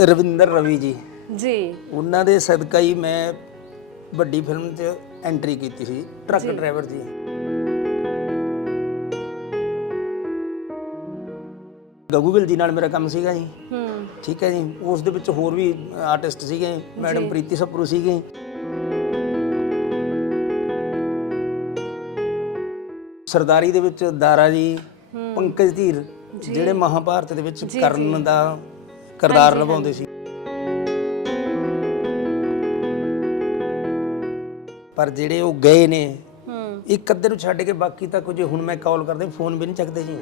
ਰਵਿੰਦਰ ਰਵੀ ਜੀ। ਜੀ। ਉਹਨਾਂ ਦੇ ਸਦਕਾ ਹੀ ਮੈਂ ਵੱਡੀ ਫਿਲਮ 'ਚ ਐਂਟਰੀ ਕੀਤੀ ਸੀ ਟਰੱਕ ਡਰਾਈਵਰ ਜੀ। ਗੱਗੂ ਗਿੱਲ ਜੀ ਨਾਲ ਮੇਰਾ ਕੰਮ ਸੀਗਾ ਜੀ। ਹੂੰ। ਠੀਕ ਹੈ ਜੀ। ਉਸ ਦੇ ਵਿੱਚ ਹੋਰ ਵੀ ਆਰਟਿਸਟ ਸੀਗੇ ਮੈਡਮ ਪ੍ਰੀਤੀ ਸਪਰੂ ਸੀਗੇ। ਸਰਦਾਰੀ ਦੇ ਵਿੱਚ ਦਾਰਾ ਜੀ ਪੰਕਜ ਧੀਰ ਜਿਹੜੇ ਮਹਾਭਾਰਤ ਦੇ ਵਿੱਚ ਕਰਨ ਦਾ ਕਿਰਦਾਰ ਨਿਭਾਉਂਦੇ ਸੀ। ਪਰ ਜਿਹੜੇ ਉਹ ਗਏ ਨੇ ਹੂੰ। ਇੱਕ ਅੱਧੇ ਨੂੰ ਛੱਡ ਕੇ ਬਾਕੀ ਤਾਂ ਕੁਝ ਹੁਣ ਮੈਂ ਕਾਲ ਕਰਦੇ ਫੋਨ ਵੀ ਨਹੀਂ ਚੱਕਦੇ ਜੀ।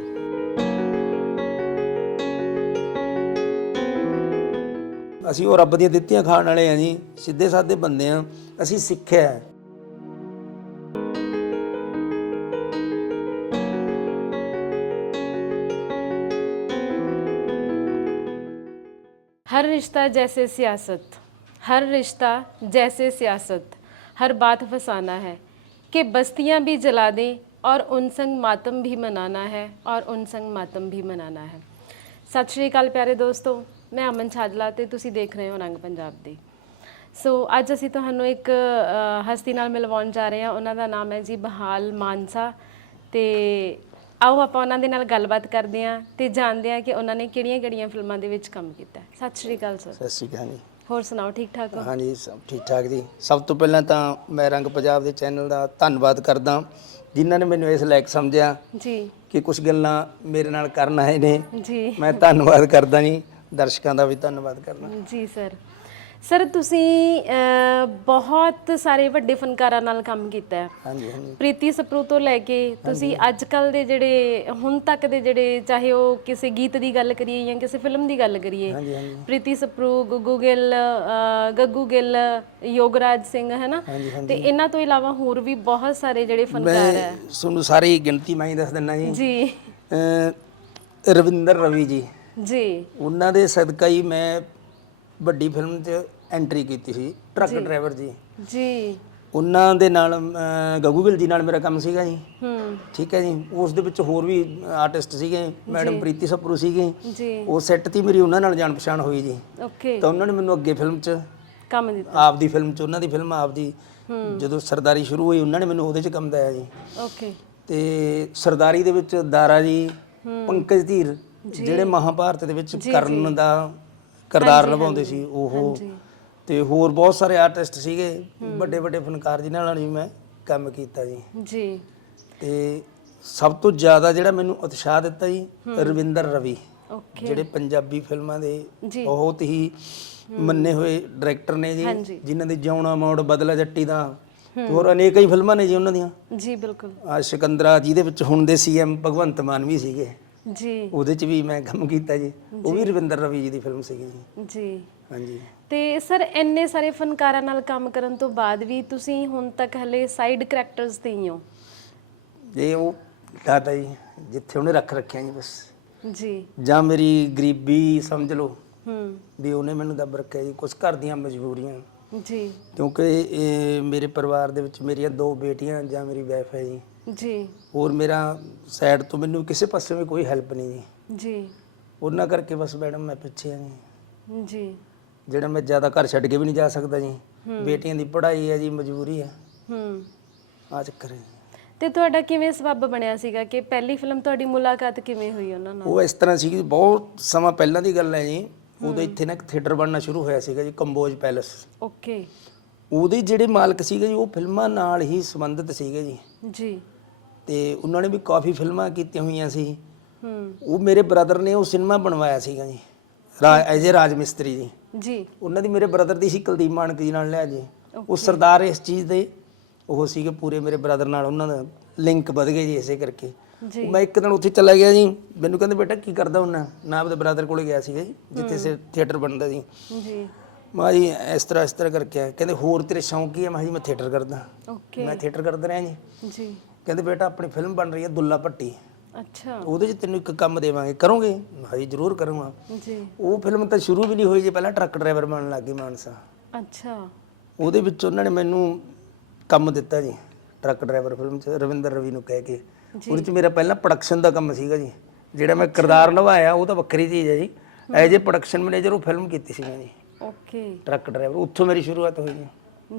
ਅਸੀਂ ਉਹ ਰੱਬ ਦੀਆਂ ਦਿੱਤੀਆਂ ਖਾਣ ਵਾਲੇ ਆ ਜੀ ਸਿੱਧੇ ਸਾਦੇ ਬੰਦੇ ਆ। ਅਸੀਂ ਸਿੱਖਿਆ ਹੈ। रिश्ता जैसे सियासत हर रिश्ता जैसे सियासत हर बात फसाना है कि बस्तियां भी जला दें और उन संग मातम भी मनाना है और उन संग मातम भी मनाना है ਸਤਿ ਸ਼੍ਰੀ ਅਕਾਲ ਪਿਆਰੇ ਦੋਸਤੋ ਮੈਂ ਅਮਨ ਛਾਜਲਾ ਤੇ ਤੁਸੀਂ ਦੇਖ ਰਹੇ ਹੋ ਰੰਗ ਪੰਜਾਬ ਦੀ ਸੋ ਅੱਜ ਅਸੀਂ ਤੁਹਾਨੂੰ ਇੱਕ ਅ, ਹਸਤੀ ਨਾਲ ਮਿਲਵਾਉਣ ਜਾ ਰਹੇ ਹਾਂ ਉਹਨਾਂ ਦਾ ਨਾਮ ਹੈ ਜੀ ਬਹਾਲ ਮਾਨਸਾ ਤੇ ਆਓ ਆਪਾਂ ਉਹਨਾਂ ਦੇ ਨਾਲ ਗੱਲਬਾਤ ਕਰਦੇ ਹਾਂ ਤੇ ਜਾਣਦੇ ਹਾਂ ਕਿ ਉਹਨਾਂ ਨੇ ਕਿਹੜੀਆਂ-ਕਿਹੜੀਆਂ ਫਿਲਮਾਂ ਦੇ ਵਿੱਚ ਕੰਮ ਕੀਤਾ ਹੈ। ਸਤਿ ਸ਼੍ਰੀ ਅਕਾਲ ਸਰ। ਸਤਿ ਸ਼੍ਰੀ ਅਕਾਲ ਜੀ। ਹੋਰ ਸੁਣਾਓ ਠੀਕ ਠਾਕ ਹੋ? ਹਾਂਜੀ ਸਭ ਠੀਕ ਠਾਕ ਜੀ। ਸਭ ਤੋਂ ਪਹਿਲਾਂ ਤਾਂ ਮੈਂ ਰੰਗ ਪੰਜਾਬ ਦੇ ਚੈਨਲ ਦਾ ਧੰਨਵਾਦ ਕਰਦਾ ਜਿਨ੍ਹਾਂ ਨੇ ਮੈਨੂੰ ਇਸ ਲਾਇਕ ਸਮਝਿਆ ਜੀ। ਕਿ ਕੁਝ ਗੱਲਾਂ ਮੇਰੇ ਨਾਲ ਕਰਨ ਆਏ ਨੇ। ਜੀ। ਮੈਂ ਧੰਨਵਾਦ ਕਰਦਾ ਜੀ। ਦਰਸ਼ਕਾਂ ਦਾ ਵੀ ਧੰਨਵਾਦ ਕਰਦਾ ਜੀ ਸਰ। ਸਰ ਤੁਸੀਂ ਬਹੁਤ ਸਾਰੇ ਵੱਡੇ ਫਨਕਾਰਾਂ ਨਾਲ ਕੰਮ ਕੀਤਾ ਹੈ। ਹਾਂਜੀ ਹਾਂਜੀ। ਪ੍ਰੀਤੀ ਸਪਰੂ ਤੋਂ ਲੈ ਕੇ ਤੁਸੀਂ ਅੱਜ ਕੱਲ ਦੇ ਜਿਹੜੇ ਹੁਣ ਤੱਕ ਦੇ ਜਿਹੜੇ ਚਾਹੇ ਉਹ ਕਿਸੇ ਗੀਤ ਦੀ ਗੱਲ ਕਰੀਏ ਜਾਂ ਕਿਸੇ ਫਿਲਮ ਦੀ ਗੱਲ ਕਰੀਏ ਹਾਂਜੀ ਹਾਂਜੀ। ਪ੍ਰੀਤੀ ਸਪਰੂ ਗੁੱਗੂ ਗਿੱਲ ਗੱਗੂ ਗਿੱਲ ਯੋਗਰਾਜ ਸਿੰਘ ਹੈ ਨਾ ਹਾਂਜੀ। ਤੇ ਇਹਨਾਂ ਤੋਂ ਇਲਾਵਾ ਹੋਰ ਵੀ ਬਹੁਤ ਸਾਰੇ ਜਿਹੜੇ ਫਨਕਾਰ ਹੈ। ਮੈਂ ਤੁਹਾਨੂੰ ਸਾਰੀ ਗਿਣਤੀ ਮੈਂ ਹੀ ਦੱਸ ਦਿੰਦਾ ਜੀ। ਜੀ। ਅਹ ਰਵਿੰਦਰ ਰਵੀ ਜੀ। ਜੀ। ਉਹਨਾਂ ਦੇ ਸਦਕਾ ਹੀ ਮੈਂ ਵੱਡੀ ਫਿਲਮ 'ਚ ਐਂਟਰੀ ਕੀਤੀ ਸੀ ਟਰੱਕ ਡਰਾਈਵਰ ਜੀ। ਜੀ। ਉਹਨਾਂ ਦੇ ਨਾਲ ਗੱਗੂ ਗਿੱਲ ਜੀ ਨਾਲ ਮੇਰਾ ਕੰਮ ਸੀਗਾ ਜੀ। ਹੂੰ। ਠੀਕ ਹੈ ਜੀ। ਉਸ ਦੇ ਵਿੱਚ ਹੋਰ ਵੀ ਆਰਟਿਸਟ ਸੀਗੇ ਮੈਡਮ ਪ੍ਰੀਤੀ ਸਪਰੂ ਸੀਗੇ। ਜੀ। ਉਹ ਸੈੱਟ ਤੇ ਮੇਰੀ ਉਹਨਾਂ ਨਾਲ ਜਾਣ ਪਛਾਣ ਹੋਈ ਜੀ। ਓਕੇ। ਤਾਂ ਉਹਨਾਂ ਨੇ ਮੈਨੂੰ ਅੱਗੇ ਫਿਲਮ 'ਚ ਕੰਮ ਦਿੱਤਾ। ਆਪਦੀ ਫਿਲਮ 'ਚ ਉਹਨਾਂ ਦੀ ਫਿਲਮ ਆਪਦੀ ਜਦੋਂ ਸਰਦਾਰੀ ਸ਼ੁਰੂ ਹੋਈ ਉਹਨਾਂ ਨੇ ਮੈਨੂੰ ਉਹਦੇ 'ਚ ਕੰਮ ਦਿਆ ਜੀ। ਓਕੇ। ਤੇ ਸਰਦਾਰੀ ਦੇ ਵਿੱਚ ਦਾਰਾ ਜੀ ਪੰਕਜ ਧੀਰ ਜਿਹੜੇ ਮਹਾਭਾਰਤ ਦੇ ਵਿੱਚ ਕਰਨ ਦਾ ਕਿਰਦਾਰ ਨਿਭਾਉਂਦੇ ਸੀ ਉਹ। ਤੇ ਹੋਰ ਬਹੁਤ ਸਾਰੇ ਆਰਟਿਸਟ ਸੀਗੇ ਵੱਡੇ ਵੱਡੇ ਫਨਕਾਰ ਜਿਨ੍ਹਾਂ ਨਾਲ ਵੀ ਮੈਂ ਕੰਮ ਕੀਤਾ ਜੀ। ਜੀ। ਤੇ ਸਭ ਤੋਂ ਜ਼ਿਆਦਾ ਜਿਹੜਾ ਮੈਨੂੰ ਉਤਸ਼ਾਹ ਦਿੱਤਾ ਜੀ ਰਵਿੰਦਰ ਰਵੀ ਜਿਹੜੇ ਪੰਜਾਬੀ ਫਿਲਮਾਂ ਦੇ ਬਹੁਤ ਹੀ ਮੰਨੇ ਹੋਏ ਡਾਇਰੈਕਟਰ ਨੇ ਜੀ। ਜਿਨ੍ਹਾਂ ਦੇ ਜਿਉਣਾ ਮੋੜ ਬਦਲਾ ਜੱਟੀ ਦਾ। ਹੋਰ ਅਨੇਕਾਂ ਹੀ ਫਿਲਮਾਂ ਨੇ ਜੀ ਉਹਨਾਂ ਦੀਆਂ। ਜੀ ਬਿਲਕੁਲ। ਆ ਸਿਕੰਦਰਾ ਜਿਹਦੇ ਵਿੱਚ ਹੁਣ ਦੇ ਸੀਐਮ ਭਗਵੰਤ ਮਾਨ ਵੀ ਸੀਗੇ। ਜੀ। ਉਹਦੇ 'ਚ ਵੀ ਮੈਂ ਕੰਮ ਕੀਤਾ ਜੀ। ਉਹ ਵੀ ਰਵਿੰਦਰ ਰਵੀ ਜੀ ਦੀ ਫਿਲਮ ਸੀਗੀ ਜੀ। ਜੀ। ਹਾਂਜੀ। ਤੇ ਸਰ ਇੰਨੇ ਸਾਰੇ ਫਨਕਾਰਾਂ ਨਾਲ ਕੰਮ ਕਰਨ ਤੋਂ ਬਾਅਦ ਵੀ ਤੁਸੀਂ ਹੁਣ ਤੱਕ ਹਲੇ ਸਾਈਡ ਕੈਰੈਕਟਰਸ ਤੇ ਹੀ ਹੋ? ਇਹ ਉਹ ਡਾਟਾ ਜੀ ਜਿੱਥੇ ਉਹਨੇ ਰੱਖ ਰੱਖਿਆ ਜੀ ਬਸ। ਜੀ। ਜਾਂ ਮੇਰੀ ਗਰੀਬੀ ਸਮਝ ਲਓ। ਹੂੰ। ਵੀ ਉਹਨੇ ਮੈਨੂੰ ਦੱਬ ਰੱਖਿਆ ਜੀ ਕੁਝ ਘਰ ਦੀਆਂ ਮਜਬੂਰੀਆਂ। ਜੀ। ਕਿਉਂਕਿ ਇਹ ਮੇਰੇ ਪਰਿਵਾਰ ਦੇ ਵਿੱਚ ਮੇਰੀਆਂ ਦੋ ਬੇਟੀਆਂ ਜਾਂ ਮੇਰੀ ਵਾਈਫ ਹੈ ਜੀ। ਜੀ। ਹੋਰ ਮੇਰਾ ਸਾਈਡ ਤੋਂ ਮੈਨੂੰ ਕਿਸੇ ਪਾਸੇ ਵੀ ਕੋਈ ਹੈਲਪ ਨਹੀਂ ਜੀ। ਜੀ। ਉਹਨਾਂ ਕਰਕੇ ਬਸ ਮੈਡਮ ਮੈਂ ਪਿੱਛੇ ਆ ਜੀ। ਜੀ। ਜਿਹੜਾ ਮੈਂ ਜ਼ਿਆਦਾ ਘਰ ਛੱਡ ਕੇ ਵੀ ਨਹੀਂ ਜਾ ਸਕਦਾ ਜੀ। ਬੇਟੀਆਂ ਦੀ ਪੜ੍ਹਾਈ ਹੈ ਜੀ ਮਜਬੂਰੀ ਹੈ। ਹੂੰ। ਆ ਚੱਕਰ ਹੈ ਜੀ। ਤੇ ਤੁਹਾਡਾ ਕਿਵੇਂ ਸਬੱਬ ਬਣਿਆ ਸੀਗਾ ਕਿ ਪਹਿਲੀ ਫਿਲਮ ਤੁਹਾਡੀ ਮੁਲਾਕਾਤ ਕਿਵੇਂ ਹੋਈ ਉਹਨਾਂ ਨਾਲ? ਉਹ ਇਸ ਤਰ੍ਹਾਂ ਸੀ ਕਿ ਬਹੁਤ ਸਮਾਂ ਪਹਿਲਾਂ ਦੀ ਗੱਲ ਹੈ ਜੀ। ਉਦੋਂ ਇੱਥੇ ਨਾ ਇੱਕ ਥੀਏਟਰ ਬਣਨਾ ਸ਼ੁਰੂ ਹੋਇਆ ਸੀਗਾ ਜੀ ਕੰਬੋਜ ਪੈਲਸ ਓਕੇ। ਉਹਦੇ ਜਿਹੜੇ ਮਾਲਕ ਸੀਗੇ ਜੀ ਉਹ ਫਿਲਮਾਂ ਨਾਲ ਹੀ ਸੰਬੰਧਿਤ ਸੀਗੇ ਜੀ। ਜੀ। ਤੇ ਉਹਨਾਂ ਨੇ ਵੀ ਕਾਫੀ ਫਿਲਮਾਂ ਕੀਤੀਆਂ ਹੋਈਆਂ ਸੀ। ਹੂੰ। ਉਹ ਮੇਰੇ ਬ੍ਰਦਰ ਨੇ ਉਹ ਸਿਨੇਮਾ ਬਣਵਾਇਆ ਸੀਗਾ ਜੀ ਰਾਜ ਐਜ ਏ ਰਾਜ ਮਿਸਤਰੀ ਜੀ। ਜੀ। ਉਹਨਾਂ ਦੀ ਮੇਰੇ ਬ੍ਰਦਰ ਦੀ ਸੀ ਕੁਲਦੀਪ ਮਾਨਕ ਜੀ ਨਾਲ ਲਿਆ ਜੀ। ਉਹ ਸਰਦਾਰ ਇਸ ਚੀਜ਼ ਦੇ ਉਹ ਸੀਗੇ ਪੂਰੇ ਮੇਰੇ ਬ੍ਰਦਰ ਨਾਲ ਉਹਨਾਂ ਦਾ ਲਿੰਕ ਵਧ ਗਏ ਜੀ ਇਸੇ ਕਰਕੇ। ਜੀ। ਮੈਂ ਇੱਕ ਦਿਨ ਉੱਥੇ ਚਲਾ ਗਿਆ ਜੀ ਮੈਨੂੰ ਕਹਿੰਦੇ ਬੇਟਾ ਕੀ ਕਰਦਾ ਹੁੰਨਾ ਮੈਂ ਆਪਦੇ ਬ੍ਰਦਰ ਕੋਲੇ ਗਿਆ ਸੀਗਾ ਜੀ ਜਿੱਥੇ ਸੇ ਥੀਏਟਰ ਬਣਦਾ ਸੀ ਜੀ। ਮੈਂ ਜੀ ਇਸ ਤਰ੍ਹਾਂ ਇਸ ਤਰ੍ਹਾਂ ਕਰਕੇ। ਕਹਿੰਦੇ ਹੋਰ ਤੇਰੇ ਸ਼ੌਂਕ ਕੀ ਹੈ? ਮੈਂ ਜੀ ਮੈਂ ਥੀਏਟਰ ਕਰਦਾ। ਓਕੇ ਮੈਂ ਥੀਏਟਰ ਕਰਦਾ ਰਿਹਾ ਜੀ। ਜੀ। ਕਹਿੰਦੇ ਬੇਟਾ ਆਪਣੀ ਫਿਲਮ ਬਣ ਰਹੀ ਹੈ ਦੁੱਲਾ ਭੱਟੀ। ਅੱਛਾ। ਉਹਦੇ 'ਚ ਤੈਨੂੰ ਇੱਕ ਕੰਮ ਦੇਵਾਂਗੇ। ਕਰੋਗੇ? ਜੀ ਜ਼ਰੂਰ ਕਰੂੰਗਾ। ਜੀ। ਉਹ ਫਿਲਮ ਤਾਂ ਸ਼ੁਰੂ ਵੀ ਨਹੀਂ ਹੋਈ ਜੀ ਪਹਿਲਾਂ ਟਰੱਕ ਡਰਾਈਵਰ ਬਣਨ ਲੱਗ ਗਈ ਮਾਨਸਾ। ਅੱਛਾ। ਉਹਦੇ ਵਿੱਚ ਉਹਨਾਂ ਨੇ ਮੈਨੂੰ ਕੰਮ ਦਿੱਤਾ ਜੀ ਟਰੱਕ ਡਰਾਈਵਰ ਫਿਲਮ 'ਚ ਰਵਿੰਦਰ ਰਵੀ ਨੂੰ ਕਹਿ ਕੇ। ਉਹਦੇ 'ਚ ਮੇਰਾ ਪਹਿਲਾਂ ਪ੍ਰੋਡਕਸ਼ਨ ਦਾ ਕੰਮ ਸੀਗਾ ਜੀ। ਜਿਹੜਾ ਮੈਂ ਕਿਰਦਾਰ ਨਿਭਾਇਆ ਉਹ ਤਾਂ ਵੱਖਰੀ ਚੀਜ਼ ਹੈ ਜੀ। ਐਜ ਏ ਪ੍ਰੋਡਕਸ਼ਨ ਮੈਨੇਜਰ ਉਹ ਫਿਲਮ ਕੀਤੀ ਸੀ ਮੈਂ ਜੀ। ਓਕੇ। ਟਰੱਕ ਡਰਾਈਵਰ ਉੱਥੋਂ ਮੇਰੀ ਸ਼ੁਰੂਆਤ ਹੋਈ ਜੀ।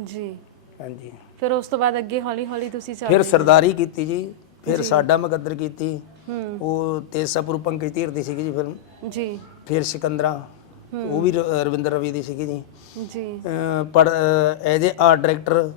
ਜੀ। ਹਾਂਜੀ। ਫਿਰ ਉਸ ਤੋਂ ਬਾਅਦ ਅੱਗੇ ਹੌਲੀ ਹੌਲੀ ਤੁਸੀਂ ਚੱਲ ਫਿਰ ਸਰਦਾਰੀ ਕੀਤੀ ਜੀ ਫਿਰ ਸਾਡਾ ਮਕੱਦਰ ਕੀਤੀ। ਹੂੰ। ਉਹ ਤੇਸਾਪੁਰ ਪੰਕਜ ਧੀਰ ਦੀ ਸੀਗੀ ਜੀ ਫਿਲਮ ਜੀ। ਫਿਰ ਸਿਕੰਦਰਾ ਉਹ ਵੀ ਰ- ਰਵਿੰਦਰ ਰਵੀ ਦੀ ਸੀਗੀ ਜੀ। ਜੀ। ਅਹ ਪਰ ਐਜ ਏ ਆਰਟ ਡਾਇਰੈਕਟਰ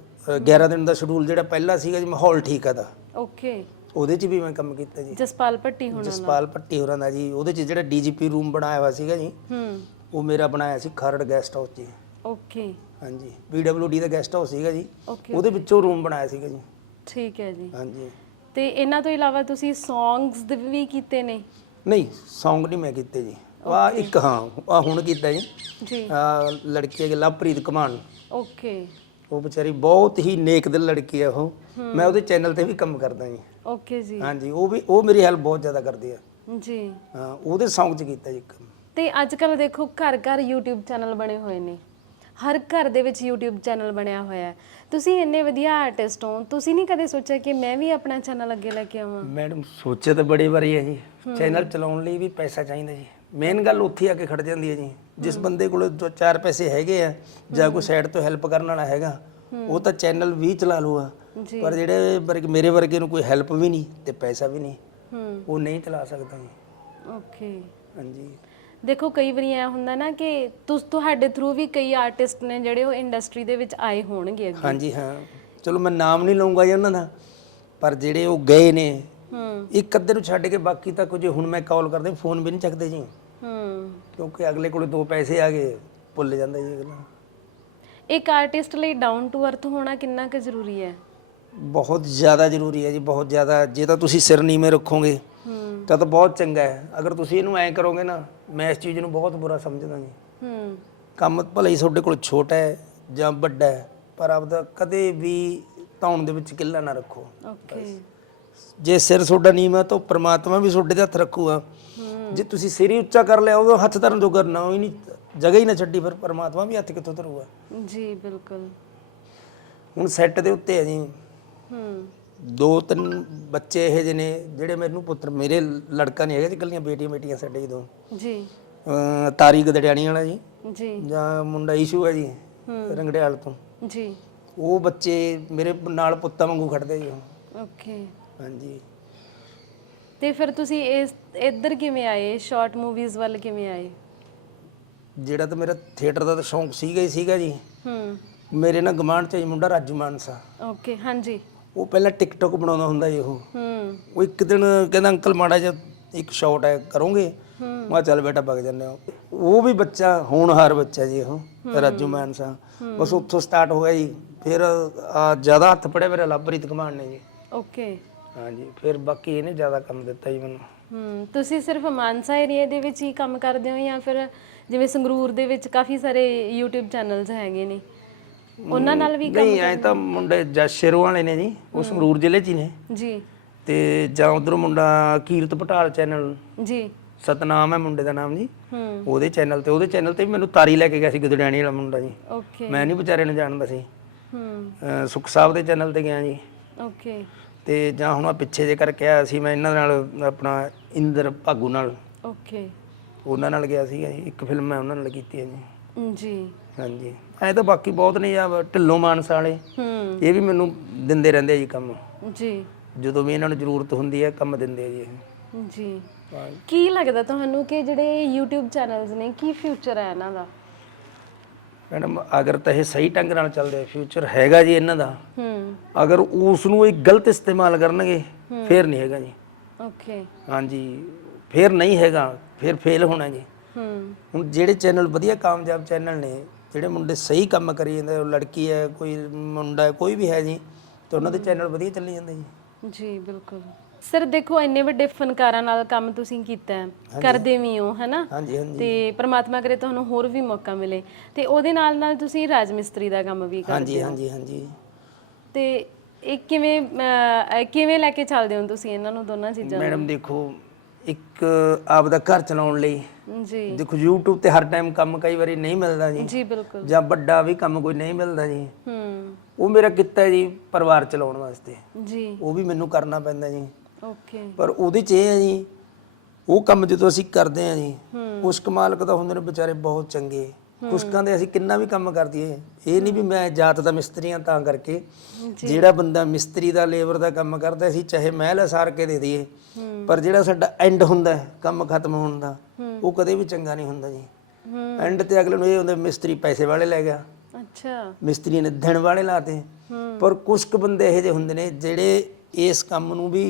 11 ਦਿਨ ਦਾ ਸ਼ਡਿਊਲ ਜਿਹੜਾ ਪਹਿਲਾ ਸੀਗਾ ਜੀ ਮਾਹੌਲ ਠੀਕ ਆ ਦਾ ਓਕੇ। ਉਹਦੇ 'ਚ ਵੀ ਮੈਂ ਕੰਮ ਕੀਤਾ ਜੀ। ਜਸਪਾਲ ਭੱਟੀ ਹੁਣ ਜਸਪਾਲ ਭੱਟੀ ਹੋਰਾਂ ਦਾ ਜੀ। ਉਹਦੇ 'ਚ ਜਿਹੜਾ ਡੀਜੀਪੀ ਰੂਮ ਬਣਾਇਆ ਹੋਇਆ ਸੀਗਾ ਜੀ ਹੂੰ। ਉਹ ਮੇਰਾ ਬਣਾਇਆ ਸੀ ਖਰੜ ਗੈਸਟ ਹਾਊਸ ਜੀ। ਓਕੇ। ਹਾਂਜੀ। ਪੀਡਬਲਯੂਡੀ ਦਾ ਗੈਸਟ ਹਾਊਸ ਸੀਗਾ ਜੀ। ਓਕੇ ਉਹਦੇ ਵਿੱਚੋਂ ਰੂਮ ਬਣਾਇਆ ਸੀਗਾ ਜੀ। ਠੀਕ ਹੈ ਜੀ। ਹਾਂਜੀ। ਤੇ ਇਹਨਾਂ ਤੋਂ ਇਲਾਵਾ ਤੁਸੀਂ ਸੌਂਗਸ ਵੀ ਕੀਤੇ ਨੇ? ਨਹੀਂ Song ਨਹੀਂ ਮੈਂ ਕੀਤੇ ਜੀ। ਆ ਇੱਕ ਹਾਂ ਆ ਹੁਣ ਕੀਤਾ ਜੀ। ਜੀ। ਆ ਲੜਕੀ ਹੈ ਲਵਪ੍ਰੀਤ ਕਮਾਨ। ਓਕੇ ਉਹ ਵਿਚਾਰੀ ਬਹੁਤ ਹੀ ਨੇਕ ਦਿਲ ਲੜਕੀ ਹੈ ਉਹ। ਮੈਂ ਉਹਦੇ ਚੈਨਲ ਤੇ ਵੀ ਕੰਮ ਕਰਦਾ ਜੀ। ਓਕੇ ਜੀ। ਹਾਂਜੀ ਉਹ ਵੀ ਉਹ ਮੇਰੀ ਹੈਲਪ ਬਹੁਤ ਜ਼ਿਆਦਾ ਕਰਦੀ ਆ। ਜੀ। ਹਾਂ ਉਹਦੇ Song 'ਚ ਕੀਤਾ ਜੀ ਕੰਮ ਤੇ ਅੱਜ ਕੱਲ ਦੇਖੋ ਘਰ ਘਰ YouTube ਚੈਨਲ ਬਣੇ ਹੋਏ ਨੇ। ਹਰ ਘਰ ਦੇ ਵਿੱਚ YouTube ਚੈਨਲ ਬਣਿਆ ਹੋਇਆ ਹੈ। ਤੁਸੀਂ ਇੰਨੇ ਵਧੀਆ ਆਰਟਿਸਟ ਹੋ। ਤੁਸੀਂ ਨਹੀਂ ਕਦੇ ਸੋਚਿਆ ਕਿ ਮੈਂ ਵੀ ਆਪਣਾ ਚੈਨਲ ਅੱਗੇ ਲੈ ਕੇ ਆਵਾਂ? ਮੈਡਮ ਸੋਚੇ ਤਾਂ ਬੜੀ ਵਾਰੀ ਹੈ ਜੀ। ਚੈਨਲ ਚਲਾਉਣ ਲਈ ਵੀ ਪੈਸਾ ਚਾਹੀਦਾ ਜੀ। ਮੇਨ ਗੱਲ ਉੱਥੇ ਆ ਕੇ ਖੜ ਜਾਂਦੀ ਹੈ ਜੀ। ਜਿਸ ਬੰਦੇ ਕੋਲ ਦੋ ਚਾਰ ਪੈਸੇ ਹੈਗੇ ਆ ਜਾਂ ਕੋਈ ਸਾਈਡ ਤੋਂ ਹੈਲਪ ਕਰਨ ਵਾਲਾ ਹੈਗਾ ਉਹ ਤਾਂ ਚੈਨਲ ਵੀ ਚਲਾ ਲੂਗਾ ਪਰ ਜਿਹੜੇ ਮੇਰੇ ਵਰਗੇ ਨੂੰ ਕੋਈ ਹੈਲਪ ਵੀ ਨਹੀਂ ਤੇ ਪੈਸਾ ਵੀ ਨਹੀਂ ਉਹ ਨਹੀਂ ਚਲਾ ਸਕਦਾ ਜੀ। ਓਕੇ ਹਾਂਜੀ। ਦੇਖੋ ਕਈ ਵਾਰੀ ਐ ਹੁੰਦਾ ਨਾ ਕਿ ਤੁਸ ਤੁਹਾਡੇ ਥਰੂ ਵੀ ਕਈ ਆਰਟਿਸਟ ਨੇ ਜਿਹੜੇ ਉਹ ਇੰਡਸਟਰੀ ਦੇ ਵਿੱਚ ਆਏ ਹੋਣਗੇ ਅੱਗੇ। ਹਾਂਜੀ ਹਾਂ। ਚਲੋ ਮੈਂ ਨਾਮ ਨਹੀਂ ਲਵਾਂਗਾ ਜੀ ਉਹਨਾਂ ਦਾ ਪਰ ਜਿਹੜੇ ਉਹ ਗਏ ਨੇ ਹੂੰ। ਇੱਕ ਅੱਧੇ ਨੂੰ ਛੱਡ ਕੇ ਬਾਕੀ ਤਾਂ ਕੁਝ ਹੁਣ ਮੈਂ ਕਾਲ ਕਰਦੇ ਫੋਨ ਵੀ ਨਹੀਂ ਚੱਕਦੇ ਜੀ। ਹੂੰ। ਕਿਉਂਕਿ ਅਗਲੇ ਕੋਲੇ ਦੋ ਪੈਸੇ ਆ ਗਏ ਭੁੱਲ ਜਾਂਦਾ ਜੀ ਅਗਲਾ। ਇੱਕ ਆਰਟਿਸਟ ਲਈ ਡਾਊਨ ਟੂ ਅਰਥ ਹੋਣਾ ਕਿੰਨਾ ਕੁ ਜ਼ਰੂਰੀ ਹੈ? ਬਹੁਤ ਜ਼ਿਆਦਾ ਜ਼ਰੂਰੀ ਹੈ ਜੀ ਬਹੁਤ ਜ਼ਿਆਦਾ। ਜੇ ਤਾਂ ਤੁਸੀਂ ਸਿਰ ਨੀਵੇਂ ਰੱਖੋਗੇ ਤਾਂ ਤਾਂ ਬਹੁਤ ਚੰਗਾ ਹੈ। ਅਗਰ ਤੁਸੀਂ ਇਹਨੂੰ ਐਂ ਕਰੋਗੇ ਨਾ ਮੈਂ ਇਸ ਚੀਜ਼ ਨੂੰ ਬਹੁਤ ਬੁਰਾ ਸਮਝਦਾ ਜੀ। ਹੂੰ। ਕੰਮ ਭਲੇ ਹੀ ਤੁਹਾਡੇ ਕੋਲ ਛੋਟਾ ਹੈ ਜਾਂ ਵੱਡਾ ਹੈ ਪਰ ਆਪਦਾ ਕਦੇ ਵੀ ਧੌਣ ਦੇ ਵਿੱਚ ਕਿੱਲਾ ਨਾ ਰੱਖੋ। ਓਕੇ। ਜੇ ਸਿਰ ਤੁਹਾਡਾ ਨੀਵਾਂ ਤਾਂ ਪ੍ਰਮਾਤਮਾ ਵੀ ਤੁਹਾਡੇ ਦੇ ਹੱਥ ਰੱਖੂਗਾ। ਜੇ ਤੁਸੀਂ ਸਿਰ ਹੀ ਉੱਚਾ ਕਰ ਲਿਆ ਉਦੋਂ ਹੱਥ ਧਰਨ ਜੋਗਾ ਨਾ ਹੀ ਨਹੀਂ ਜਗ੍ਹਾ ਹੀ ਨਾ ਛੱਡੀ ਫਿਰ ਪ੍ਰਮਾਤਮਾ ਵੀ ਹੱਥ ਕਿੱਥੋਂ ਧਰੂਗਾ? ਜੀ ਬਿਲਕੁਲ। ਹੁਣ ਸੈੱਟ ਦੇ ਉੱਤੇ ਹੈ ਜੀ। ਹੂੰ। ਦੋ ਤਿੰਨ ਬੱਚੇ ਇਹ ਜਿਹੇ ਨੇ ਜਿਹੜੇ ਮੈਨੂੰ ਪੁੱਤਰ ਮੇਰੇ ਲੜਕਾ ਨਹੀਂ ਹੈਗਾ ਜੀ ਬੇਟੀਆਂ ਬੇਟੀਆਂ ਸਾਡੇ ਜਦੋਂ। ਜੀ। ਅਹ ਤਾਰੀ ਗਦੜਿਆਣੀ ਵਾਲਾ ਜੀ ਜੀ। ਜਾਂ ਮੁੰਡਾ ਈਸ਼ੂ ਹੈ ਜੀ ਰੰਗੜਿਆਲ ਤੋਂ। ਜੀ। ਉਹ ਬੱਚੇ ਮੇਰੇ ਨਾਲ ਪੁੱਤਾਂ ਵਾਂਗੂ ਖੜਦੇ ਜੀ ਉਹ। ਓਕੇ। ਹਾਂਜੀ। ਤੇ ਫਿਰ ਤੁਸੀਂ ਇਸ ਇੱਧਰ ਕਿਵੇਂ ਆਏ? ਸ਼ਾਰਟ ਮੂਵੀਜ਼ ਵੱਲ ਕਿਵੇਂ ਆਏ? ਜਿਹੜਾ ਤਾਂ ਮੇਰਾ ਥੀਏਟਰ ਦਾ ਤਾਂ ਸ਼ੌਂਕ ਸੀਗਾ ਹੀ ਸੀਗਾ ਜੀ। ਹੂੰ। ਮੇਰੇ ਨਾਲ ਗਮਾਂਡ ਚ ਜੀ ਮੁੰਡਾ ਰਾਜੂ ਮਾਨਸਾ। ਓਕੇ ਹਾਂਜੀ। ਉਹ ਪਹਿਲਾਂ ਟਿਕਟੋਕ ਬਣਾਉਂਦਾ ਹੁੰਦਾ ਜੀ ਉਹ। ਹੂੰ। ਉਹ ਇੱਕ ਦਿਨ ਕਹਿੰਦਾ ਅੰਕਲ ਮਾੜਾ ਜਿਹਾ ਇੱਕ ਸ਼ਾਟ ਹੈ ਕਰੋਗੇ? ਹੂੰ। ਮੈਂ ਚੱਲ ਬੇਟਾ ਵਗ ਜੰਨੇ ਉਹ ਵੀ ਬੱਚਾ ਹੋਣਹਾਰ ਬੱਚਾ ਜੀ ਉਹ ਰਾਜੂ ਮਾਨਸਾ ਬਸ ਉੱਥੋਂ ਸਟਾਰਟ ਹੋਇਆ ਜੀ। ਫਿਰ ਜ਼ਿਆਦਾ ਹੱਥ ਪੜਿਆ ਮੇਰੇ ਲਵਪ੍ਰੀਤ ਕਮਾਨ ਨੇ ਜੀ। ਓਕੇ ਹਾਂਜੀ ਫਿਰ ਬਾਕੀ ਇਹਨੇ ਜ਼ਿਆਦਾ ਕੰਮ ਦਿੱਤਾ ਜੀ ਮੈਨੂੰ। ਹੂੰ ਤੁਸੀਂ ਸਿਰਫ ਮਾਨਸਾ ਏਰੀਆ ਦੇ ਵਿੱਚ ਹੀ ਕੰਮ ਕਰਦੇ ਹੋ ਜਾਂ ਫਿਰ ਜਿਵੇਂ ਸੰਗਰੂਰ ਦੇ ਵਿੱਚ ਕਾਫੀ ਸਾਰੇ YouTube ਚੈਨਲਸ ਹੈਗੇ ਨੇ? ਉਹਨਾਂ ਨਾਲ ਵੀ ਨਹੀਂ ਐ ਤਾਂ ਮੁੰਡੇ ਜਸ਼ੇਰੋ ਵਾਲੇ ਨੇ ਜੀ ਉਹ ਸੰਗਰੂਰ ਜ਼ਿਲ੍ਹੇ 'ਚ ਹੀ ਨੇ। ਜੀ। ਤੇ ਜਾਂ ਉਧਰ ਮੁੰਡਾ ਕੀਰਤ ਪਟਾਲ ਚੈਨਲ। ਜੀ। ਸਤਨਾਮ ਹੈ ਮੁੰਡੇ ਦਾ ਨਾਮ ਜੀ। ਹੂੰ। ਉਹਦੇ ਚੈਨਲ ਤੇ ਉਹਦੇ ਚੈਨਲ ਤੇ ਵੀ ਮੈਨੂੰ ਤਾਰੀ ਲੈ ਕੇ ਗਿਆ ਸੀ ਗਦੜਿਆਣੀ ਵਾਲਾ ਮੁੰਡਾ ਜੀ। ਓਕੇ। ਮੈਂ ਨਹੀਂ ਵਿਚਾਰੇ ਨੂੰ ਜਾਣਦਾ ਸੀ। ਹੂੰ। ਅਹ ਸੁਖ ਸਾਹਿਬ ਦੇ ਚੈਨਲ ਤੇ ਗਿਆ ਜੀ। ਓਕੇ। ਤੇ ਜਾਂ ਹੁਣ ਆ ਪਿੱਛੇ ਜੇ ਕਰਕੇ ਆਇਆ ਸੀ ਮੈਂ ਇਹਨਾਂ ਨਾਲ ਆਪਣਾ ਇੰਦਰ ਭਾਗੂ ਨਾਲ। ਓਕੇ। ਉਹਨਾਂ ਨਾਲ ਗਿਆ ਸੀਗਾ ਜੀ। ਇੱਕ ਫਿਲਮ ਮੈਂ ਉਹਨਾਂ ਨਾਲ ਕੀਤੀ ਹੈ ਜੀ। ਜੀ। ਹਾਂਜੀ। ਐ ਤਾਂ ਬਾਕੀ ਬਹੁਤ ਨੇ ਆ ਢਿੱਲੋਂ ਮਾਨਸਾ ਵਾਲੇ। ਹੂੰ। ਇਹ ਵੀ ਮੈਨੂੰ ਦਿੰਦੇ ਰਹਿੰਦੇ ਆ ਜੀ ਕੰਮ। ਜੀ। ਜਦੋਂ ਵੀ ਇਹਨਾਂ ਨੂੰ ਜ਼ਰੂਰਤ ਹੁੰਦੀ ਹੈ ਕੰਮ ਦਿੰਦੇ ਆ ਜੀ ਇਹ। ਜੀ। ਕੀ ਲੱਗਦਾ ਤੁਹਾਨੂੰ ਕਿ ਜਿਹੜੇ YouTube ਚੈਨਲਸ ਨੇ ਕੀ ਫਿਊਚਰ ਹੈ ਇਹਨਾਂ ਦਾ? ਮੈਡਮ ਅਗਰ ਤਾਂ ਇਹ ਸਹੀ ਢੰਗ ਨਾਲ ਚੱਲਦੇ ਫਿਊਚਰ ਹੈਗਾ ਜੀ ਇਹਨਾਂ ਦਾ। ਹੂੰ। ਅਗਰ ਉਸ ਨੂੰ ਇਹ ਗਲਤ ਇਸਤੇਮਾਲ ਕਰਨਗੇ ਫੇਰ ਨਹੀਂ ਹੈਗਾ ਜੀ। ਓਕੇ। ਹਾਂਜੀ। ਫੇਰ ਨਹੀਂ ਹੈਗਾ ਫੇਰ ਫੇਲ ਹੋਣਾ ਜੀ। ਹੂੰ। ਹੁਣ ਜਿਹੜੇ ਚੈਨਲ ਵਧੀਆ ਕਾਮਯਾਬ ਚੈਨਲ ਨੇ ਜਿਹੜੇ ਮੁੰਡੇ ਸਹੀ ਕੰਮ ਕਰੀ ਜਾਂਦੇ ਉਹ ਲੜਕੀ ਹੈ ਕੋਈ ਮੁੰਡਾ ਹੈ ਕੋਈ ਵੀ ਹੈ ਜੀ ਤੇ ਉਹਨਾਂ ਦੇ ਚੈਨਲ ਵਧੀਆ ਚੱਲੀ ਜਾਂਦੇ ਜੀ। ਜੀ ਬਿਲਕੁਲ। ਸਰ ਦੇਖੋ ਇੰਨੇ ਵੱਡੇ ਫਨਕਾਰਾਂ ਨਾਲ ਕੰਮ ਤੁਸੀਂ ਕੀਤਾ ਹੈ। ਕਰਦੇ ਵੀ ਹੋ ਹੈਨਾ? ਹਾਂਜੀ ਹਾਂਜੀ। ਤੇ ਪ੍ਰਮਾਤਮਾ ਕਰੇ ਤੁਹਾਨੂੰ ਹੋਰ ਵੀ ਮੌਕਾ ਮਿਲੇ। ਤੇ ਉਹਦੇ ਨਾਲ ਨਾਲ ਤੁਸੀਂ ਰਾਜ ਮਿਸਤਰੀ ਦਾ ਕੰਮ ਵੀ ਕਰਦੇ ਹਾਂਜੀ ਹਾਂਜੀ ਹਾਂਜੀ। ਤੇ ਇਹ ਕਿਵੇਂ ਅਹ, ਕਿਵੇਂ ਲੈ ਕੇ ਚੱਲਦੇ ਹੋ ਤੁਸੀਂ ਇਹਨਾਂ ਨੂੰ ਦੋਨਾਂ ਚੀਜ਼ਾਂ ਮੈਡਮ ਦੇਖੋ ਇੱਕ ਆਪਦਾ ਘਰ ਚਲਾਉਣ ਲਈ? ਜੀ। ਦੇਖੋ YouTube ਤੇ ਹਰ ਟਾਈਮ ਕੰਮ ਕਈ ਵਾਰੀ ਨਹੀਂ ਮਿਲਦਾ ਜੀ। ਜੀ ਬਿਲਕੁਲ। ਜਾਂ ਵੱਡਾ ਵੀ ਕੰਮ ਕੋਈ ਨਹੀਂ ਮਿਲਦਾ ਜੀ। ਹੂੰ। ਉਹ ਮੇਰਾ ਕਿੱਤਾ ਹੈ ਜੀ ਪਰਿਵਾਰ ਚਲਾਉਣ ਵਾਸਤੇ। ਜੀ। ਉਹ ਵੀ ਮੈਨੂੰ ਕਰਨਾ ਪੈਂਦਾ ਜੀ। ਓਕੇ। ਪਰ ਉਹਦੇ ਚ ਇਹ ਹੈ ਜੀ ਉਹ ਕੰਮ ਜਦੋਂ ਅਸੀਂ ਕਰਦੇ ਆਂ ਜੀ ਕੁਛ ਕੁ ਮਾਲਕ ਤਾਂ ਹੁੰਦੇ ਨੇ ਵਿਚਾਰੇ ਬਹੁਤ ਚੰਗੇ। ਕੁਛਕਾਂ ਦੇ ਅਸੀਂ ਕਿੰਨਾ ਵੀ ਕੰਮ ਕਰ ਦਈਏ ਇਹ ਨਹੀਂ ਵੀ ਮੈਂ ਜਾਤ ਦਾ ਮਿਸਤਰੀ ਹਾਂ ਤਾਂ ਕਰਕੇ। ਜਿਹੜਾ ਬੰਦਾ ਮਿਸਤਰੀ ਦਾ ਲੇਬਰ ਦਾ ਕੰਮ ਕਰਦਾ ਅਸੀਂ ਚਾਹੇ ਮਹਿਲ ਅਸਾਰ ਕੇ ਦੇ ਦਈਏ ਪਰ ਜਿਹੜਾ ਸਾਡਾ ਐਂਡ ਹੁੰਦਾ ਕੰਮ ਖਤਮ ਹੋਣ ਦਾ ਉਹ ਕਦੇ ਵੀ ਚੰਗਾ ਨਹੀਂ ਹੁੰਦਾ ਜੀ। ਐਂਡ ਤੇ ਅਗਲੇ ਨੂੰ ਇਹ ਹੁੰਦਾ ਮਿਸਤਰੀ ਪੈਸੇ ਵਾਲੇ ਲੈ ਗਿਆ। ਅੱਛਾ। ਮਿਸਤਰੀ ਨੇ ਦਿਨ ਵਾਲੇ ਲਾਤੇ ਪਰ ਕੁਝ ਕੁ ਬੰਦੇ ਇਹੋ ਜਿਹੇ ਹੁੰਦੇ ਨੇ ਜਿਹੜੇ ਇਸ ਕੰਮ ਨੂੰ ਵੀ